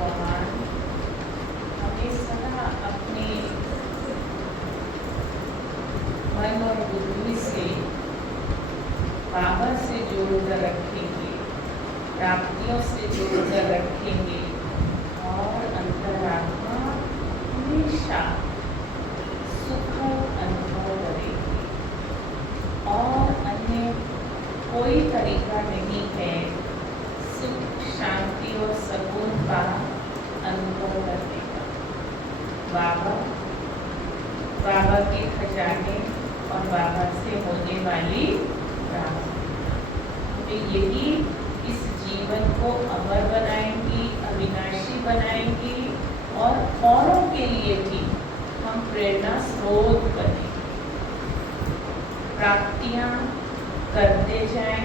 भगवान हमें सदा अपने मन और बुद्धि से बाबा से जोड़कर रखेंगे, प्राप्तियों से जोड़कर रखेंगे और अंतरात्मा हमेशा सुखद अनुभव करेगी। और अन्य कोई तरीका नहीं है सुख, शांति और सुकून का अनुभव करने का। बाबा के खजाने और बाबा से होने वाली प्राप्ति हमें यही इस जीवन को अमर बनाएंगी, अविनाशी बनाएंगी और औरों के लिए भी हम प्रेरणा स्रोत बनेंगे। प्राप्तियां करते जाएं,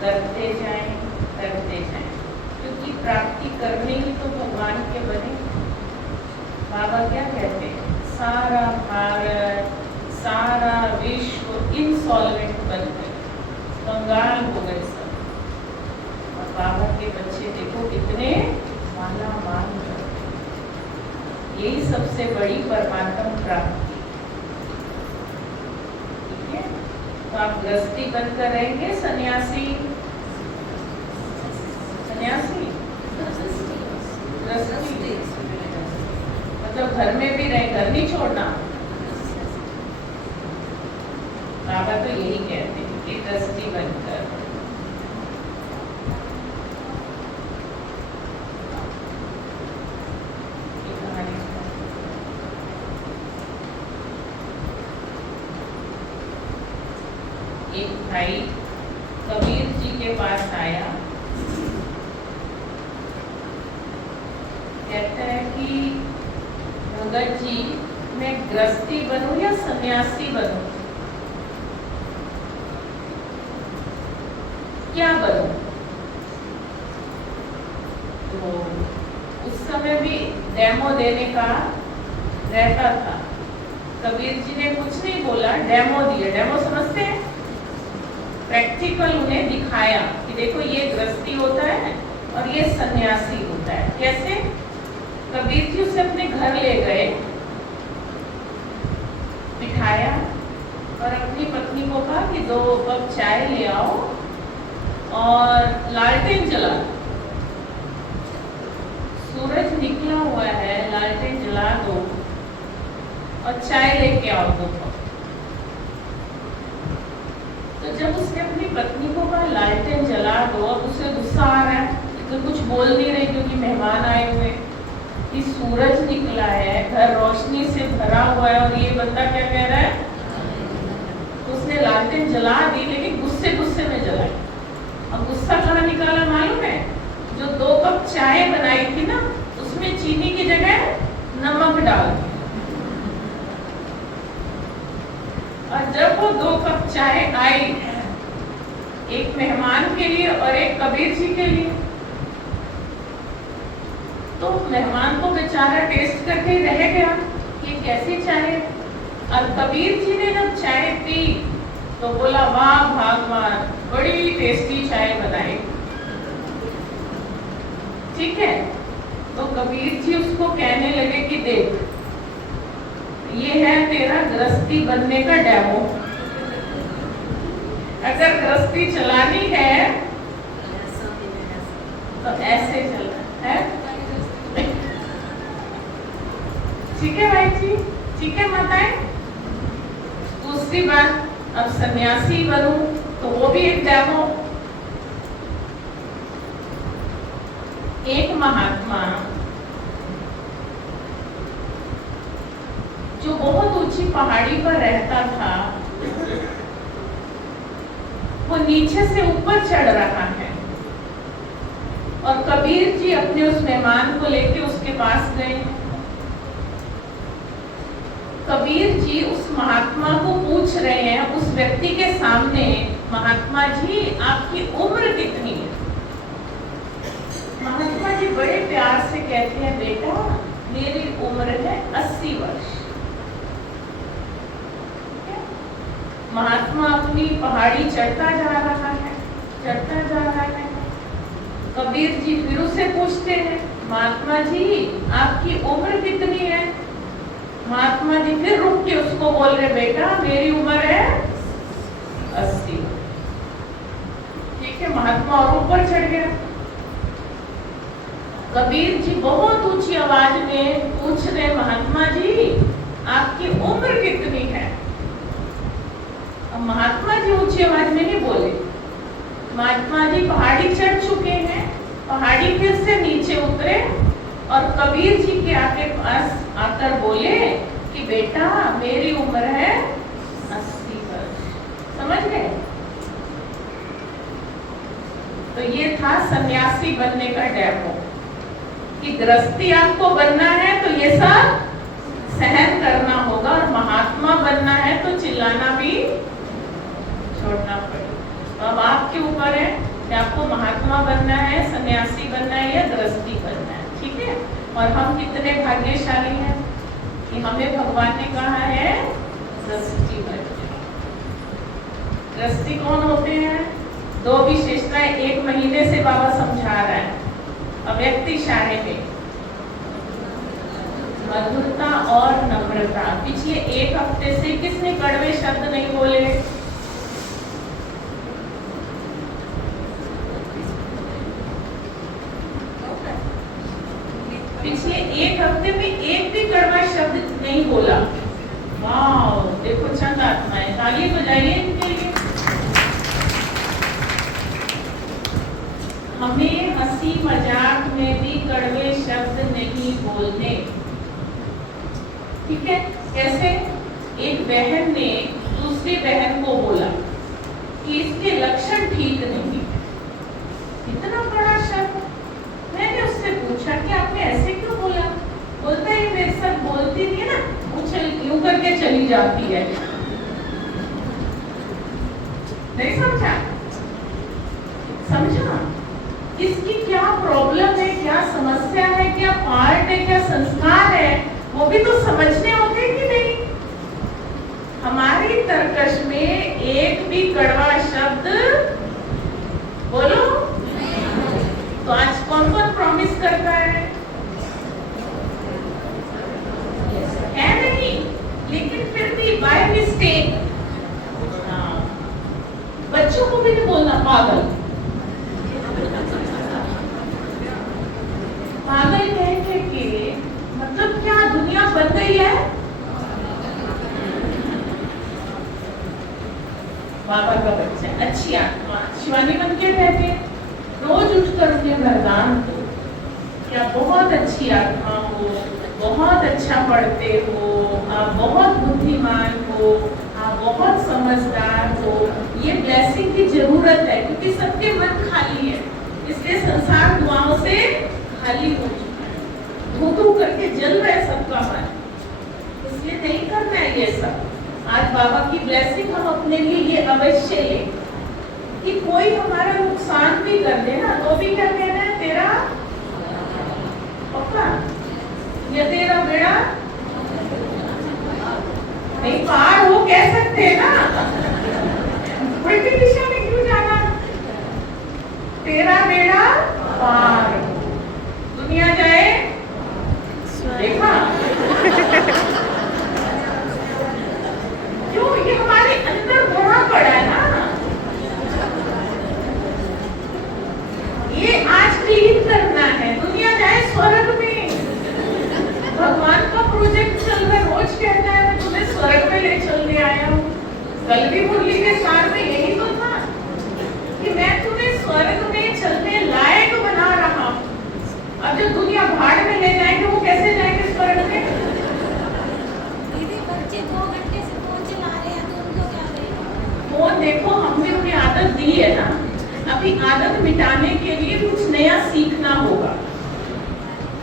करते जाएं, करते जाएं, क्योंकि प्राप्ति करने ही तो भगवान के बने। बाबा क्या कहते हैं? सारा भारत, सारा विश्व इंसॉल्वेंट बन गए, कंगाल हो गए सब, और बाबा के बच्चे देखो कितने माला माल हो गए। यही सबसे बड़ी परमात्मा प्राप्ति। ठीक है, तो आप गृहस्थी बनकर रहेंगे, सन्यासी सन्यासी गृहस्थी मतलब घर में भी रहे, घर नहीं छोड़ना। बाबा तो यही कहते हैं कि गृहस्थी बनकर। एक भाई कबीर जी के पास आया, कहता है कि भगत जी मैं गृहस्थी बनूं या सन्यासी बनूं, क्या बनूं? तो उस समय भी डेमो देने का रहता था। कबीर जी ने कुछ नहीं बोला, डेमो दिया। डेमो समझते हैं? प्रैक्टिकल उन्हें दिखाया कि देखो ये गृहस्थी होता है और ये सन्यासी होता है। कैसे? कबीर जी उसे अपने घर ले गए, बिठाया और अपनी पत्नी को कहा कि 2 कप चाय ले आओ और लालटेन जला। सूरज निकला हुआ है, लालटेन जला दो और चाय लेके आओ 2 कप। तो जब उसने अपनी पत्नी को कहा लालटेन जला दो, अब उसे गुस्सा आ रहा है, तो कुछ बोल नहीं रही क्योंकि मेहमान आए हुए, कि सूरज निकला है, घर रोशनी से भरा हुआ है और ये बंदा क्या कह रहा है? तो उसने लालटेन जला दी, लेकिन गुस्से में जलाई। अब गुस्सा कहाँ निकाला मालूम है? जो 2 कप चाय बनाई थी ना, उसमें चीनी की जगह नमक डाल दिया। और जब वो 2 कप चाय आई, एक मेहमान के लिए और एक कबीर जी के लिए, तो मेहमान को बेचारा टेस्ट करके रह गया कि कैसी चाय है। और कबीर जी ने जब चाय पी तो बोला वाह भगवान, बड़ी टेस्टी चाय बनाई। ठीक है, तो कबीर जी उसको कहने लगे कि देख, ये है तेरा गृहस्थी बनने का डेमो। अगर गृहस्थी चलानी है तो ऐसे चलना है। ठीक है भाई जी, ठीक है माताएं। दूसरी बात, अब सन्यासी बनूं तो वो भी एक डेमो। एक महात्मा जो बहुत ऊंची पहाड़ी पर रहता था, वो नीचे से ऊपर चढ़ रहा है, और कबीर जी अपने उस मेहमान को लेके उसके पास गए। कबीर जी उस महात्मा को पूछ रहे हैं, उस व्यक्ति के सामने, महात्मा जी आपकी उम्र कितनी है? महात्मा जी बड़े प्यार से कहते हैं, बेटा मेरी उम्र है 80 वर्ष। महात्मा अपनी पहाड़ी चढ़ता जा रहा है, चढ़ता जा रहा है। कबीर जी फिर उसे पूछते हैं, महात्मा जी आपकी उम्र कितनी है? महात्मा जी फिर रुक के उसको बोल रहे, बेटा मेरी उम्र है 80। ठीक है, महात्मा और ऊपर चढ़ गया। कबीर जी बहुत ऊंची आवाज में पूछ रहे, महात्मा जी आपकी उम्र कितनी है? अब महात्मा जी ऊंची आवाज में नहीं बोले। महात्मा जी पहाड़ी चढ़ चुके हैं, पहाड़ी फिर से नीचे उतरे और कबीर जी के आके पास आकर बोले कि बेटा मेरी उम्र है 80 वर्ष। समझ गए? तो ये था सन्यासी बनने का डेमो कि गृहस्थी आपको बनना है तो ये सब सहन करना होगा, और महात्मा बनना है तो चिल्लाना भी छोड़ना पड़ेगा। अब आपके ऊपर है कि आपको महात्मा बनना है, सन्यासी बनना है या गृहस्थी बनना है। ठीक है, और हम कितने भाग्यशाली हैं कि हमें भगवान ने कहा है गृहस्थी बनना। गृहस्थी कौन होते हैं? 2 विशेषताएं 1 महीने से बाबा समझा रहा है। अव्यक्ति शाहे में मधुरता और नम्रता। पिछले 1 हफ्ते से किसने कड़वे शब्द नहीं बोले? पिछले 1 हफ्ते में एक भी कड़वा शब्द नहीं बोला। वाह, देखो चंद आत्माएं, ताली बजाइए इनके लिए। हमें हंसी मजाक में भी कड़वे शब्द नहीं बोलने। ठीक है? कैसे? एक बहन ने दूसरी बहन को बोला कि इसके लक्षण ठीक नहीं है। इतना बड़ा शब्द। मैंने उससे पूछा कि आपने ऐसे क्यों बोला? बोलता है मेरे साथ बोलती नहीं है ना, उछल यूं करके चली जाती है। नहीं समझा? समझा? इसकी क्या प्रॉब्लम है, क्या समस्या है, क्या पार्ट है, क्या संस्कार है, वो भी तो समझने होते हैं कि नहीं? हमारी तर्कश में एक भी कड़वा शब्द बोलो तो आज कौन कौन प्रॉमिस करता है नहीं, लेकिन फिर भी बाय मिस्टेक। बच्चों को भी नहीं बोलना पागल। पागल कह के मतलब क्या दुनिया बन गई है? बाबा का बच्चा अच्छी आत्मा शिवानी बन के रहते हैं, रोज उठकर उन्हें वरदान दो कि आप बहुत अच्छी आत्मा हो, बहुत अच्छा पढ़ते हो, आप बहुत बुद्धिमान हो, आप बहुत समझदार हो। ये ब्लेसिंग की जरूरत है क्योंकि सबके मन खाली है, इसलिए संसार दुआओं से खाली हो चुका है। धू-धू करके जल रहा है सबका मन, इसलिए नहीं करना है ये सब। आज बाबा की ब्लेसिंग हम अपने लिए ये अवश्य लें कि कोई हमारा नुकसान भी कर दे ना तो भी क्या कहना है, तेरा पक्का या तेरा बेड़ा नहीं पार हो, कह सकते हैं ना। उल्टी दिशा में क्यों जाना? तेरा बेड़ा पार, दुनिया जाए। देखा क्यों? ये हमारे अंदर भरा पड़ा है ना। ये आज क्लीन करना है, दुनिया जाए स्वर्ग में। भगवान का प्रोजेक्ट चल रहा है, रोज कहता है मैं तुम्हें स्वर्ग में ले चलने आया हूँ। कल भी मुरली के सार में यही तो था कि मैं तुम्हें स्वर्ग में चलने लायक बना रहा हूँ। अब जब दुनिया भाड़ में ले जाएंगे, वो कैसे जाएंगे स्वर्ग में? दीदी बच्चे 2 घंटे से फोन चला रहे हैं तो उनको क्या करें? फोन देखो, हमने उन्हें आदत दी है ना, अभी आदत मिटाने के लिए कुछ नया सीखना होगा।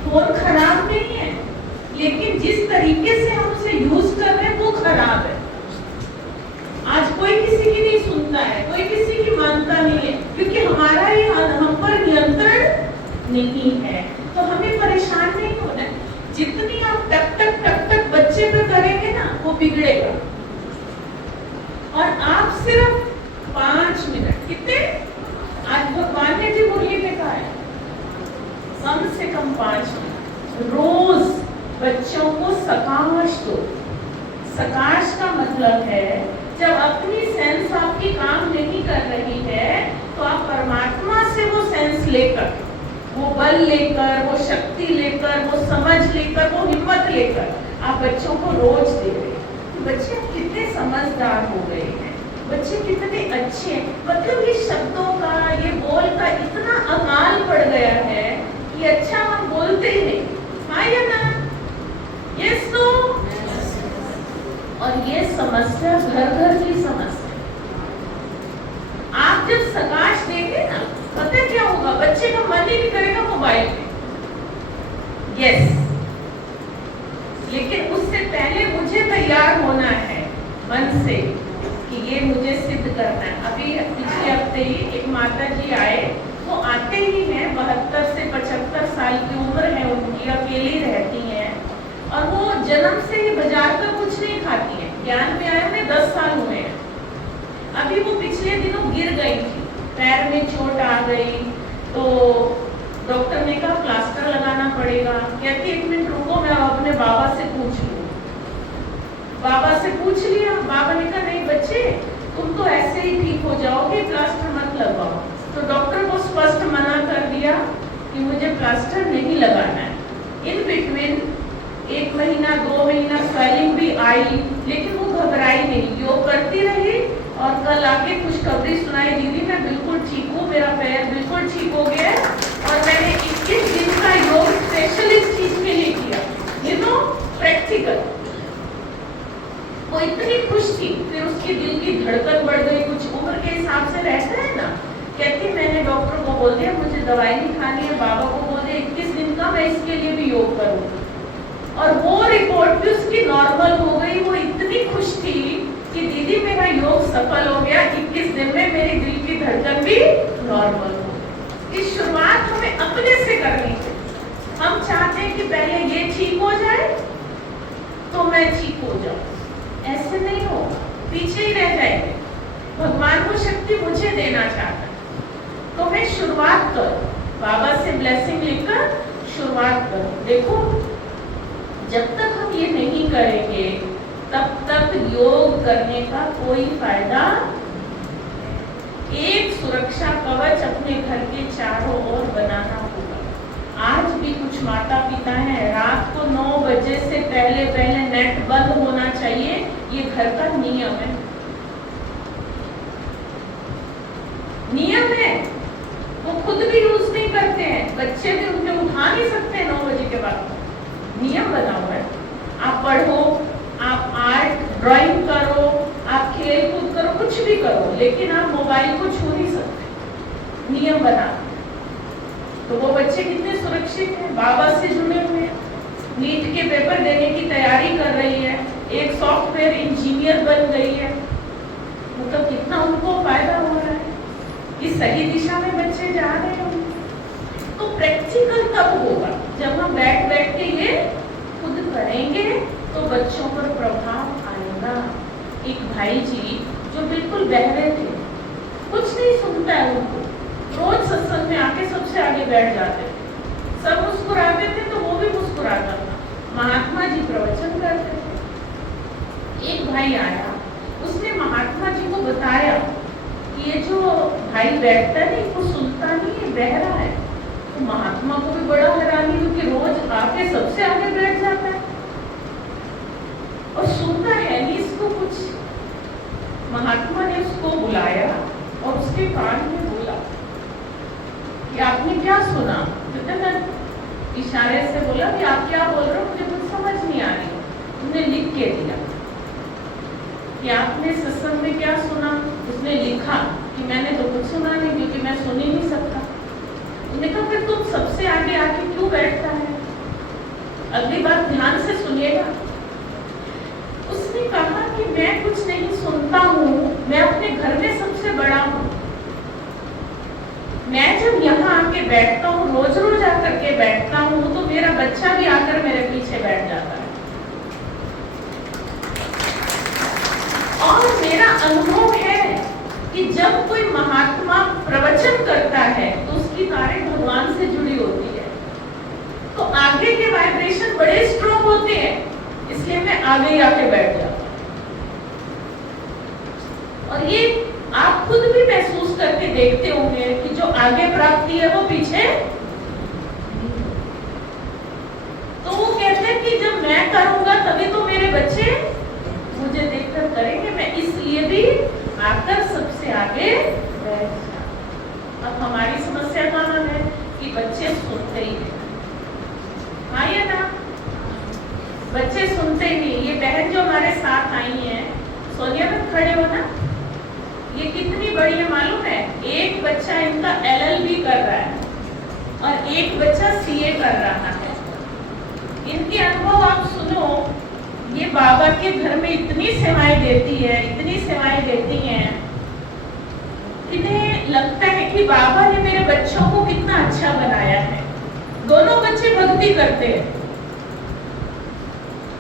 फोन खराब नहीं है, लेकिन जिस तरीके से हम उसे यूज कर रहे हैं वो खराब है। आज कोई किसी की नहीं सुनता है, कोई किसी की मानता नहीं है, क्योंकि हमारा ये हम पर नियंत्रण नहीं है। तो हमें परेशान नहीं होना है। जितनी आप टक टक टक टक बच्चे पे करेंगे ना, वो बिगड़ेगा। और आप सिर्फ 5 मिनट, कितने आज भगवान ने जी मुरली में कहा है, कम से कम 5 रोज बच्चों को सकाश दो। सकाश का मतलब है जब अपनी सेंस आपकी काम नहीं कर रही है तो आप परमात्मा से वो सेंस लेकर, वो बल लेकर, वो शक्ति लेकर, वो समझ लेकर, वो हिम्मत लेकर आप बच्चों को रोज दे रहे हैं। बच्चे कितने समझदार हो गए हैं, बच्चे कितने अच्छे हैं। मतलब ये शब्दों का, ये बोल का इतना अकाल पड़ गया है कि अच्छा हम बोलते ही नहीं। हाँ या ना? Yes no? और ये समस्या घर घर की समस्या। आप जब सकाश देंगे ना, पता है क्या होगा? बच्चे का मन ही नहीं करेगा मोबाइल पे। यस, लेकिन उससे पहले मुझे तैयार होना है मन से कि ये मुझे सिद्ध करना है। अभी पिछले हफ्ते ही एक माता जी आए, वो आते ही हैं, 72 से 75 साल की उम्र है उनकी, अकेली रहती हैं और वो जन्म से ही बाजार का कुछ नहीं खाती हैं। ज्ञान में आए उन्हें 10 साल हुए हैं। अभी वो पिछले दिनों गिर गई थी, पैर में चोट आ गई, तो डॉक्टर ने कहा प्लास्टर लगाना पड़ेगा। कहती 1 मिनट रुको, मैं अपने बाबा से पूछ लूं। बाबा से पूछ लिया, बाबा ने कहा नहीं बच्चे, तुम तो ऐसे ही ठीक हो जाओगे, प्लास्टर मत लगवाओ। तो डॉक्टर को स्पष्ट मना कर दिया कि मुझे प्लास्टर नहीं लगाना है। इन बिटवीन 1 महीना 2 महीना स्वेलिंग भी आई, लेकिन वो घबराई नहीं, योग करती रही और कल आके खुशखबरी सुनाई, दीदी मैं बिल्कुल ठीक हूँ, मेरा पैर बिल्कुल ठीक हो गया है और मैंने 21 दिन का योग स्पेशल इस चीज के लिए किया, यू नो, प्रैक्टिकल। वो इतनी खुश थी, फिर उसके दिल की धड़कन बढ़ गई, कुछ उम्र के हिसाब से रहता है ना। कहती मैंने डॉक्टर को बोल दिया मुझे दवाई नहीं खानी है, बाबा को बोल दिया 21 दिन का मैं इसके लिए भी योग करूँगी। और वो रिपोर्ट भी उसकी नॉर्मल हो गई। वो इतनी खुश थी कि दीदी मेरा योग सफल हो गया, 21 दिन में मेरी दिल की धड़कन भी नॉर्मल हो गई। इस शुरुआत हमें अपने से करनी है। हम चाहते हैं कि पहले ये ठीक हो जाए तो मैं ठीक हो जाऊं, ऐसे नहीं हो, पीछे ही रह जाएंगे। भगवान को शक्ति मुझे देना चाहता है, तो मैं शुरुआत करूं, बाबा से ब्लेसिंग लेकर शुरुआत करूं। देखो जब तक हम ये नहीं करेंगे तब तक योग करने का कोई फायदा। एक सुरक्षा कवच अपने घर के चारों ओर बनाना होगा। आज भी कुछ माता पिता हैं, रात को 9 बजे से पहले नेट बंद होना चाहिए, ये घर का नियम है। नियम है, वो खुद भी यूज नहीं करते हैं, बच्चे भी उनके उठा नहीं सकते 9 बजे के बाद। नियम बना हुआ है, आप पढ़ो, आप आर्ट ड्राइंग करो, आप खेल कूद करो, कुछ भी करो, लेकिन आप मोबाइल को छू नहीं सकते। नियम बना, तो वो बच्चे कितने सुरक्षित हैं, बाबा से जुड़े हुए हैं। नीट के पेपर देने की तैयारी कर रही है, एक सॉफ्टवेयर इंजीनियर बन गई है, मतलब कितना उनको फायदा हो रहा है कि सही दिशा में बच्चे जा रहे हैं। तो प्रैक्टिकल तब होगा जब हम बैठ के ये खुद करेंगे, तो बच्चों पर प्रभाव आएगा। एक भाई जी जो बिल्कुल बहरे थे, कुछ नहीं सुनता है उनको, रोज सत्संग में आके सबसे आगे बैठ जाते थे, सब मुस्कुराते थे तो वो भी मुस्कुराता था, महात्मा जी प्रवचन करते थे। एक भाई आया, उसने महात्मा जी को बताया कि ये जो भाई बैठता नहीं, वो सुनता नहीं है, बहरा है। तो महात्मा को भी बड़ा हैरानी हुई कि रोज आके सबसे आगे बैठ जाता है और सुनता है नहीं इसको कुछ। महात्मा ने उसको बुलाया और उसके कान में बोला कि आपने क्या सुना? इशारे से बोला कि आप क्या बोल रहे हो, मुझे कुछ समझ नहीं आ रही। उसने लिख के दिया कि आपने सत्संग में क्या सुना। उसने लिखा कि मैंने तो कुछ सुना नहीं, क्योंकि मैं सुन ही नहीं सकता। उसने कहा फिर तुम सबसे आगे आके क्यों बैठता है, अगली बार ध्यान से सुनिएगा। उसने कहा कि मैं कुछ नहीं सुनता हूँ, मैं अपने घर में सबसे बड़ा हूँ, मैं जब यहाँ आके बैठता हूँ, रोज रोज आकर के बैठता हूँ, तो मेरा बच्चा भी आकर मेरे पीछे बैठ जाता है। और मेरा अनुभव है कि जब कोई महात्मा प्रवचन करता है तो उसकी तारीफ भगवान से जुड़ी होती है। वाइब्रेशन बड़े स्ट्रॉन्ग होते हैं, इसलिए मैं आगे ही आके बैठ जाता हूँ। और ये आप खुद भी महसूस करके देखते होंगे कि जो आगे प्राप्ति है वो पीछे। तो वो कहते हैं कि जब मैं करूंगा तभी तो मेरे बच्चे मुझे देखकर करेंगे, मैं इसलिए भी आकर सबसे आगे बैठ जाऊं। अब हमारी समस्या कहाँ है कि बच्चे सुनते ही नहीं। हाँ या ना? बच्चे सुनते ही नहीं। ये बहन जो हमारे साथ आई है, सोनिया में खड़े हो ना, ये कितनी बड़ी है मालूम है? एक बच्चा इनका LLB कर रहा है और एक बच्चा CA कर रहा है। इनके अनुभव आप सुनो। ये बाबा के घर में इतनी सेवाएं देती है, इतनी सेवाएं देती हैं, इन्हें लगता है कि बाबा ने मेरे बच्चों को कितना अच्छा बनाया है। दोनों बच्चे भक्ति करते हैं,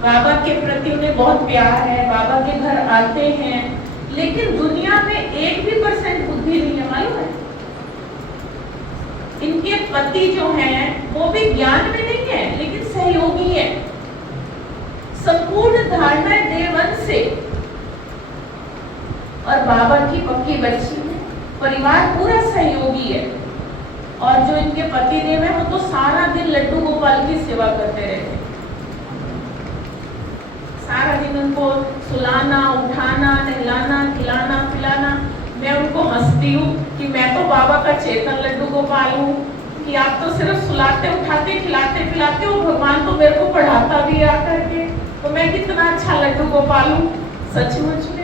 बाबा के प्रति उन्हें बहुत प्यार है, बाबा के घर आते हैं, लेकिन दुनिया में 1% बुद्धि नहीं है, मालूम है? इनके पति जो हैं वो भी ज्ञान में नहीं है, लेकिन सहयोगी है। संपूर्ण धारणा देवन से और बाबा की पक्की बच्ची है, परिवार पूरा सहयोगी है। और जो इनके पति देव है वो तो सारा दिन लड्डू गोपाल की सेवा करते रहते हैं। सारा दिन उनको सुलाना, उठाना, नहलाना, खिलाना, पिलाना। मैं उनको हंसती हूँ कि मैं तो बाबा का चेतन लड्डू गोपाल हूँ, कि आप तो सिर्फ सुलाते, उठाते, खिलाते, पिलाते हो, भगवान तो मेरे को पढ़ाता भी आकर के, तो मैं कितना अच्छा लड्डू गोपाल हूँ। सचमुच में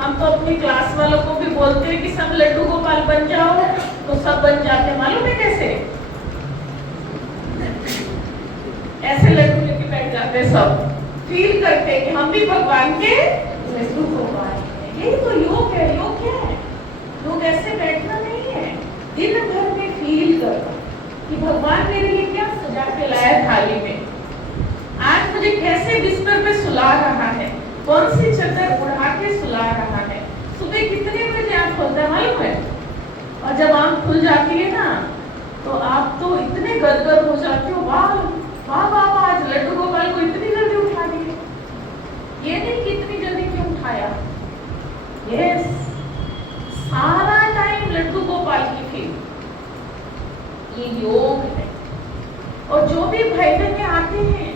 हम तो अपनी क्लास वालों को भी बोलते हैं कि सब लड्डू गोपाल बन जाओ, तो सब बन जाते। मालूम है कैसे? ऐसे लड्डू लेके बैठ जाते, सब फील करते कि हम भी भगवान के लड्डू गोपाल हैं। यही तो योग है। योग क्या है? योग ऐसे बैठना नहीं है, दिन भर में फील करना कि भगवान मेरे लिए क्या सजा के लाया थाली में, आज मुझे कैसे बिस्तर पे सुला रहा है, कौन सी चादर उड़ा के सुला रहा है, सुबह कितने बजे आँख खुलता है मालूम है? और जब आँख खुल जाती है ना, तो आप तो इतने गदगद हो जाते हो, वाह वाह वाह, आज लड्डू गोपाल को इतनी जल्दी उठा दिया। ये नहीं कि इतनी जल्दी क्यों उठाया। यस, सारा टाइम लड्डू गोपाल की थी। ये योग है। और जो भी भाई बहनें आते हैं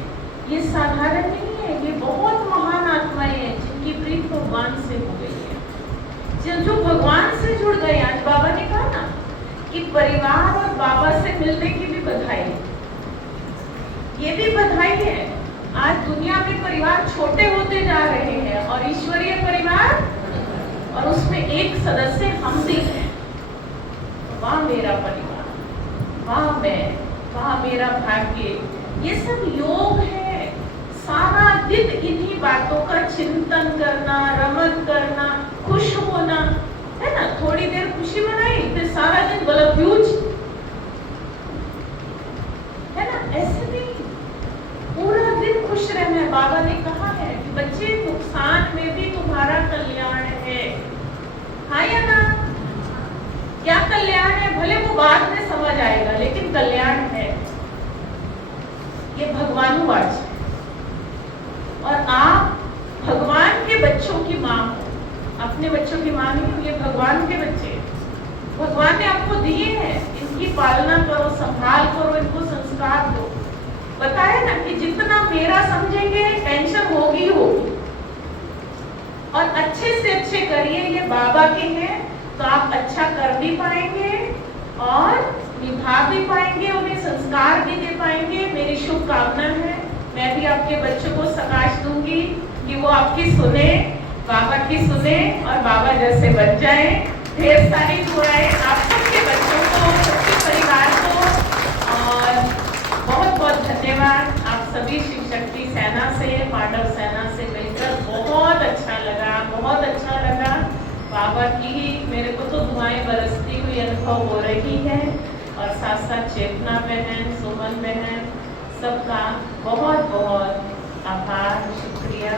ये साधारण नहीं है, ये बहुत महान आत्माएं हैं जिनकी प्रीत भगवान से हो गई है, जो भगवान से जुड़ गए। आज बाबा ने कहा ना कि परिवार और बाबा से मिलने की भी बधाई, ये भी बधाई है। आज दुनिया में परिवार छोटे होते जा रहे हैं और ईश्वरीय परिवार, और उसमें एक सदस्य हम भी हैं। वाह मेरा परिवार, वाह मैं, वाह मेरा भाग्य। ये सब योग है। सारा दिन इन्हीं बातों का चिंतन करना, रमन करना, खुश होना, है ना? थोड़ी देर खुशी मनाई, फिर सारा दिन गलत है ना? ऐसे नहीं, पूरा दिन खुश रहना है। बाबा ने कहा है कि बच्चे, नुकसान में भी तुम्हारा कल्याण है। हाँ या ना? क्या कल्याण है? भले वो बाद में समझ आएगा, लेकिन कल्याण है। ये भगवानुवाच है। और आप भगवान के बच्चों की माँ हो, अपने बच्चों की माँ नहीं हो, ये भगवान के बच्चे। भगवान ने आपको दिए हैं, इनकी पालना करो, संभाल करो, इनको संस्कार दो। बताया ना कि जितना मेरा समझेंगे टेंशन होगी होगी, और अच्छे से अच्छे करिए। ये बाबा के हैं तो आप अच्छा कर भी पाएंगे और निभा भी पाएंगे, उन्हें संस्कार भी दे पाएंगे। मेरी शुभकामना है। मैं भी आपके बच्चों को सकाश दूंगी कि वो आपकी सुने, बाबा की सुने और बाबा जैसे बन जाए। ढेर सारी दुआएं आप सबके बच्चों को, सबके परिवार को, और बहुत बहुत धन्यवाद। आप सभी शिव शक्ति सेना से, पांडव सेना से मिलकर बहुत अच्छा लगा, बहुत अच्छा लगा। बाबा की ही मेरे को तो दुआएं बरसती हुई अनुभव हो रही है, और साथ साथ चेतना बहन, सुमन बहन, सबका बहुत बहुत आभार, शुक्रिया।